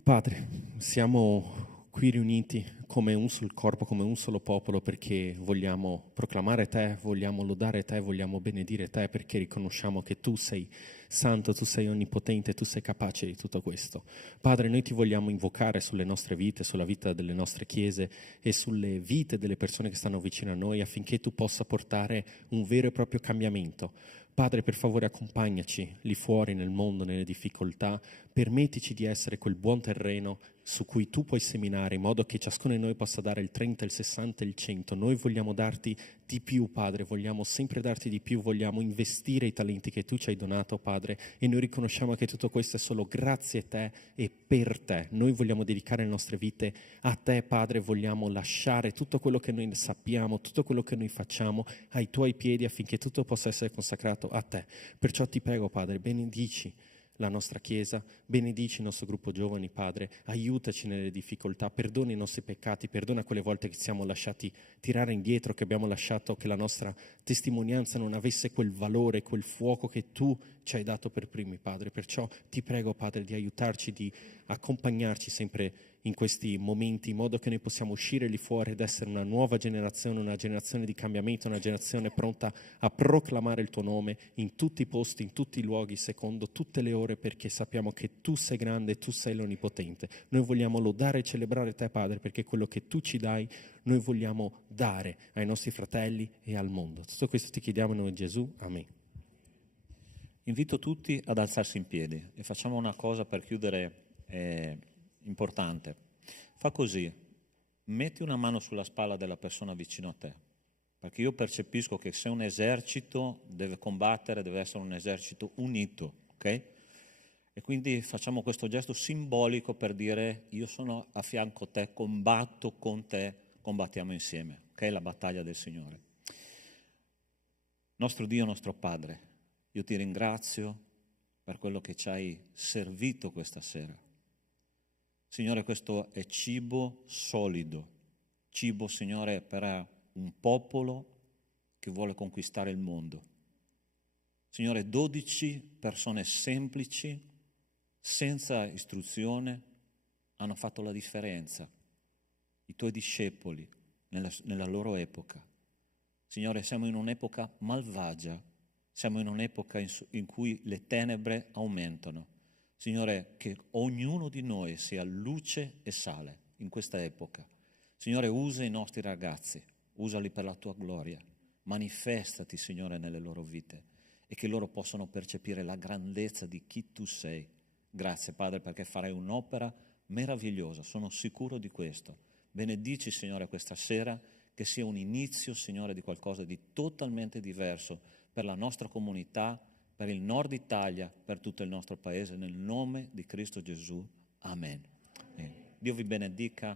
Padre, siamo qui riuniti come un solo corpo, come un solo popolo, perché vogliamo proclamare Te, vogliamo lodare Te, vogliamo benedire Te, perché riconosciamo che Tu sei santo, Tu sei onnipotente, Tu sei capace di tutto questo. Padre, noi Ti vogliamo invocare sulle nostre vite, sulla vita delle nostre chiese e sulle vite delle persone che stanno vicino a noi, affinché Tu possa portare un vero e proprio cambiamento. Padre, per favore accompagnaci lì fuori nel mondo, nelle difficoltà, permettici di essere quel buon terreno su cui Tu puoi seminare, in modo che ciascuno di noi possa dare il 30, il 60, il 100. Noi vogliamo darti di più, Padre, vogliamo sempre darti di più, vogliamo investire i talenti che Tu ci hai donato, Padre, e noi riconosciamo che tutto questo è solo grazie a Te e per Te. Noi vogliamo dedicare le nostre vite a Te, Padre, vogliamo lasciare tutto quello che noi sappiamo, tutto quello che noi facciamo ai Tuoi piedi, affinché tutto possa essere consacrato a Te. Perciò Ti prego, Padre, benedici la nostra Chiesa, benedici il nostro gruppo giovani, Padre, aiutaci nelle difficoltà, perdona i nostri peccati, perdona quelle volte che ci siamo lasciati tirare indietro, che abbiamo lasciato che la nostra testimonianza non avesse quel valore, quel fuoco che Tu ci hai dato per primi, Padre. Perciò Ti prego, Padre, di aiutarci, di accompagnarci sempre in questi momenti, in modo che noi possiamo uscire lì fuori ed essere una nuova generazione, una generazione di cambiamento, una generazione pronta a proclamare il Tuo nome in tutti i posti, in tutti i luoghi, secondo tutte le ore, perché sappiamo che Tu sei grande e Tu sei l'Onnipotente. Noi vogliamo lodare e celebrare Te, Padre, perché quello che Tu ci dai, noi vogliamo dare ai nostri fratelli e al mondo. Tutto questo Ti chiediamo in nome di Gesù. Amen. Invito tutti ad alzarsi in piedi e facciamo una cosa per chiudere importante. Fa così, metti una mano sulla spalla della persona vicino a te, perché io percepisco che se un esercito deve combattere, deve essere un esercito unito, ok? E quindi facciamo questo gesto simbolico per dire io sono a fianco a te, combatto con te, combattiamo insieme, ok? La battaglia del Signore. Nostro Dio, nostro Padre, io Ti ringrazio per quello che ci hai servito questa sera. Signore, questo è cibo solido, cibo, Signore, per un popolo che vuole conquistare il mondo. Signore, 12 persone semplici, senza istruzione, hanno fatto la differenza. I Tuoi discepoli nella loro epoca. Signore, siamo in un'epoca malvagia, siamo in un'epoca in cui le tenebre aumentano. Signore, che ognuno di noi sia luce e sale in questa epoca. Signore, usa i nostri ragazzi, usali per la Tua gloria. Manifestati, Signore, nelle loro vite e che loro possano percepire la grandezza di chi Tu sei. Grazie, Padre, perché farai un'opera meravigliosa, sono sicuro di questo. Benedici, Signore, questa sera, che sia un inizio, Signore, di qualcosa di totalmente diverso per la nostra comunità, per il nord Italia, per tutto il nostro paese, nel nome di Cristo Gesù. Amen. Dio vi benedica.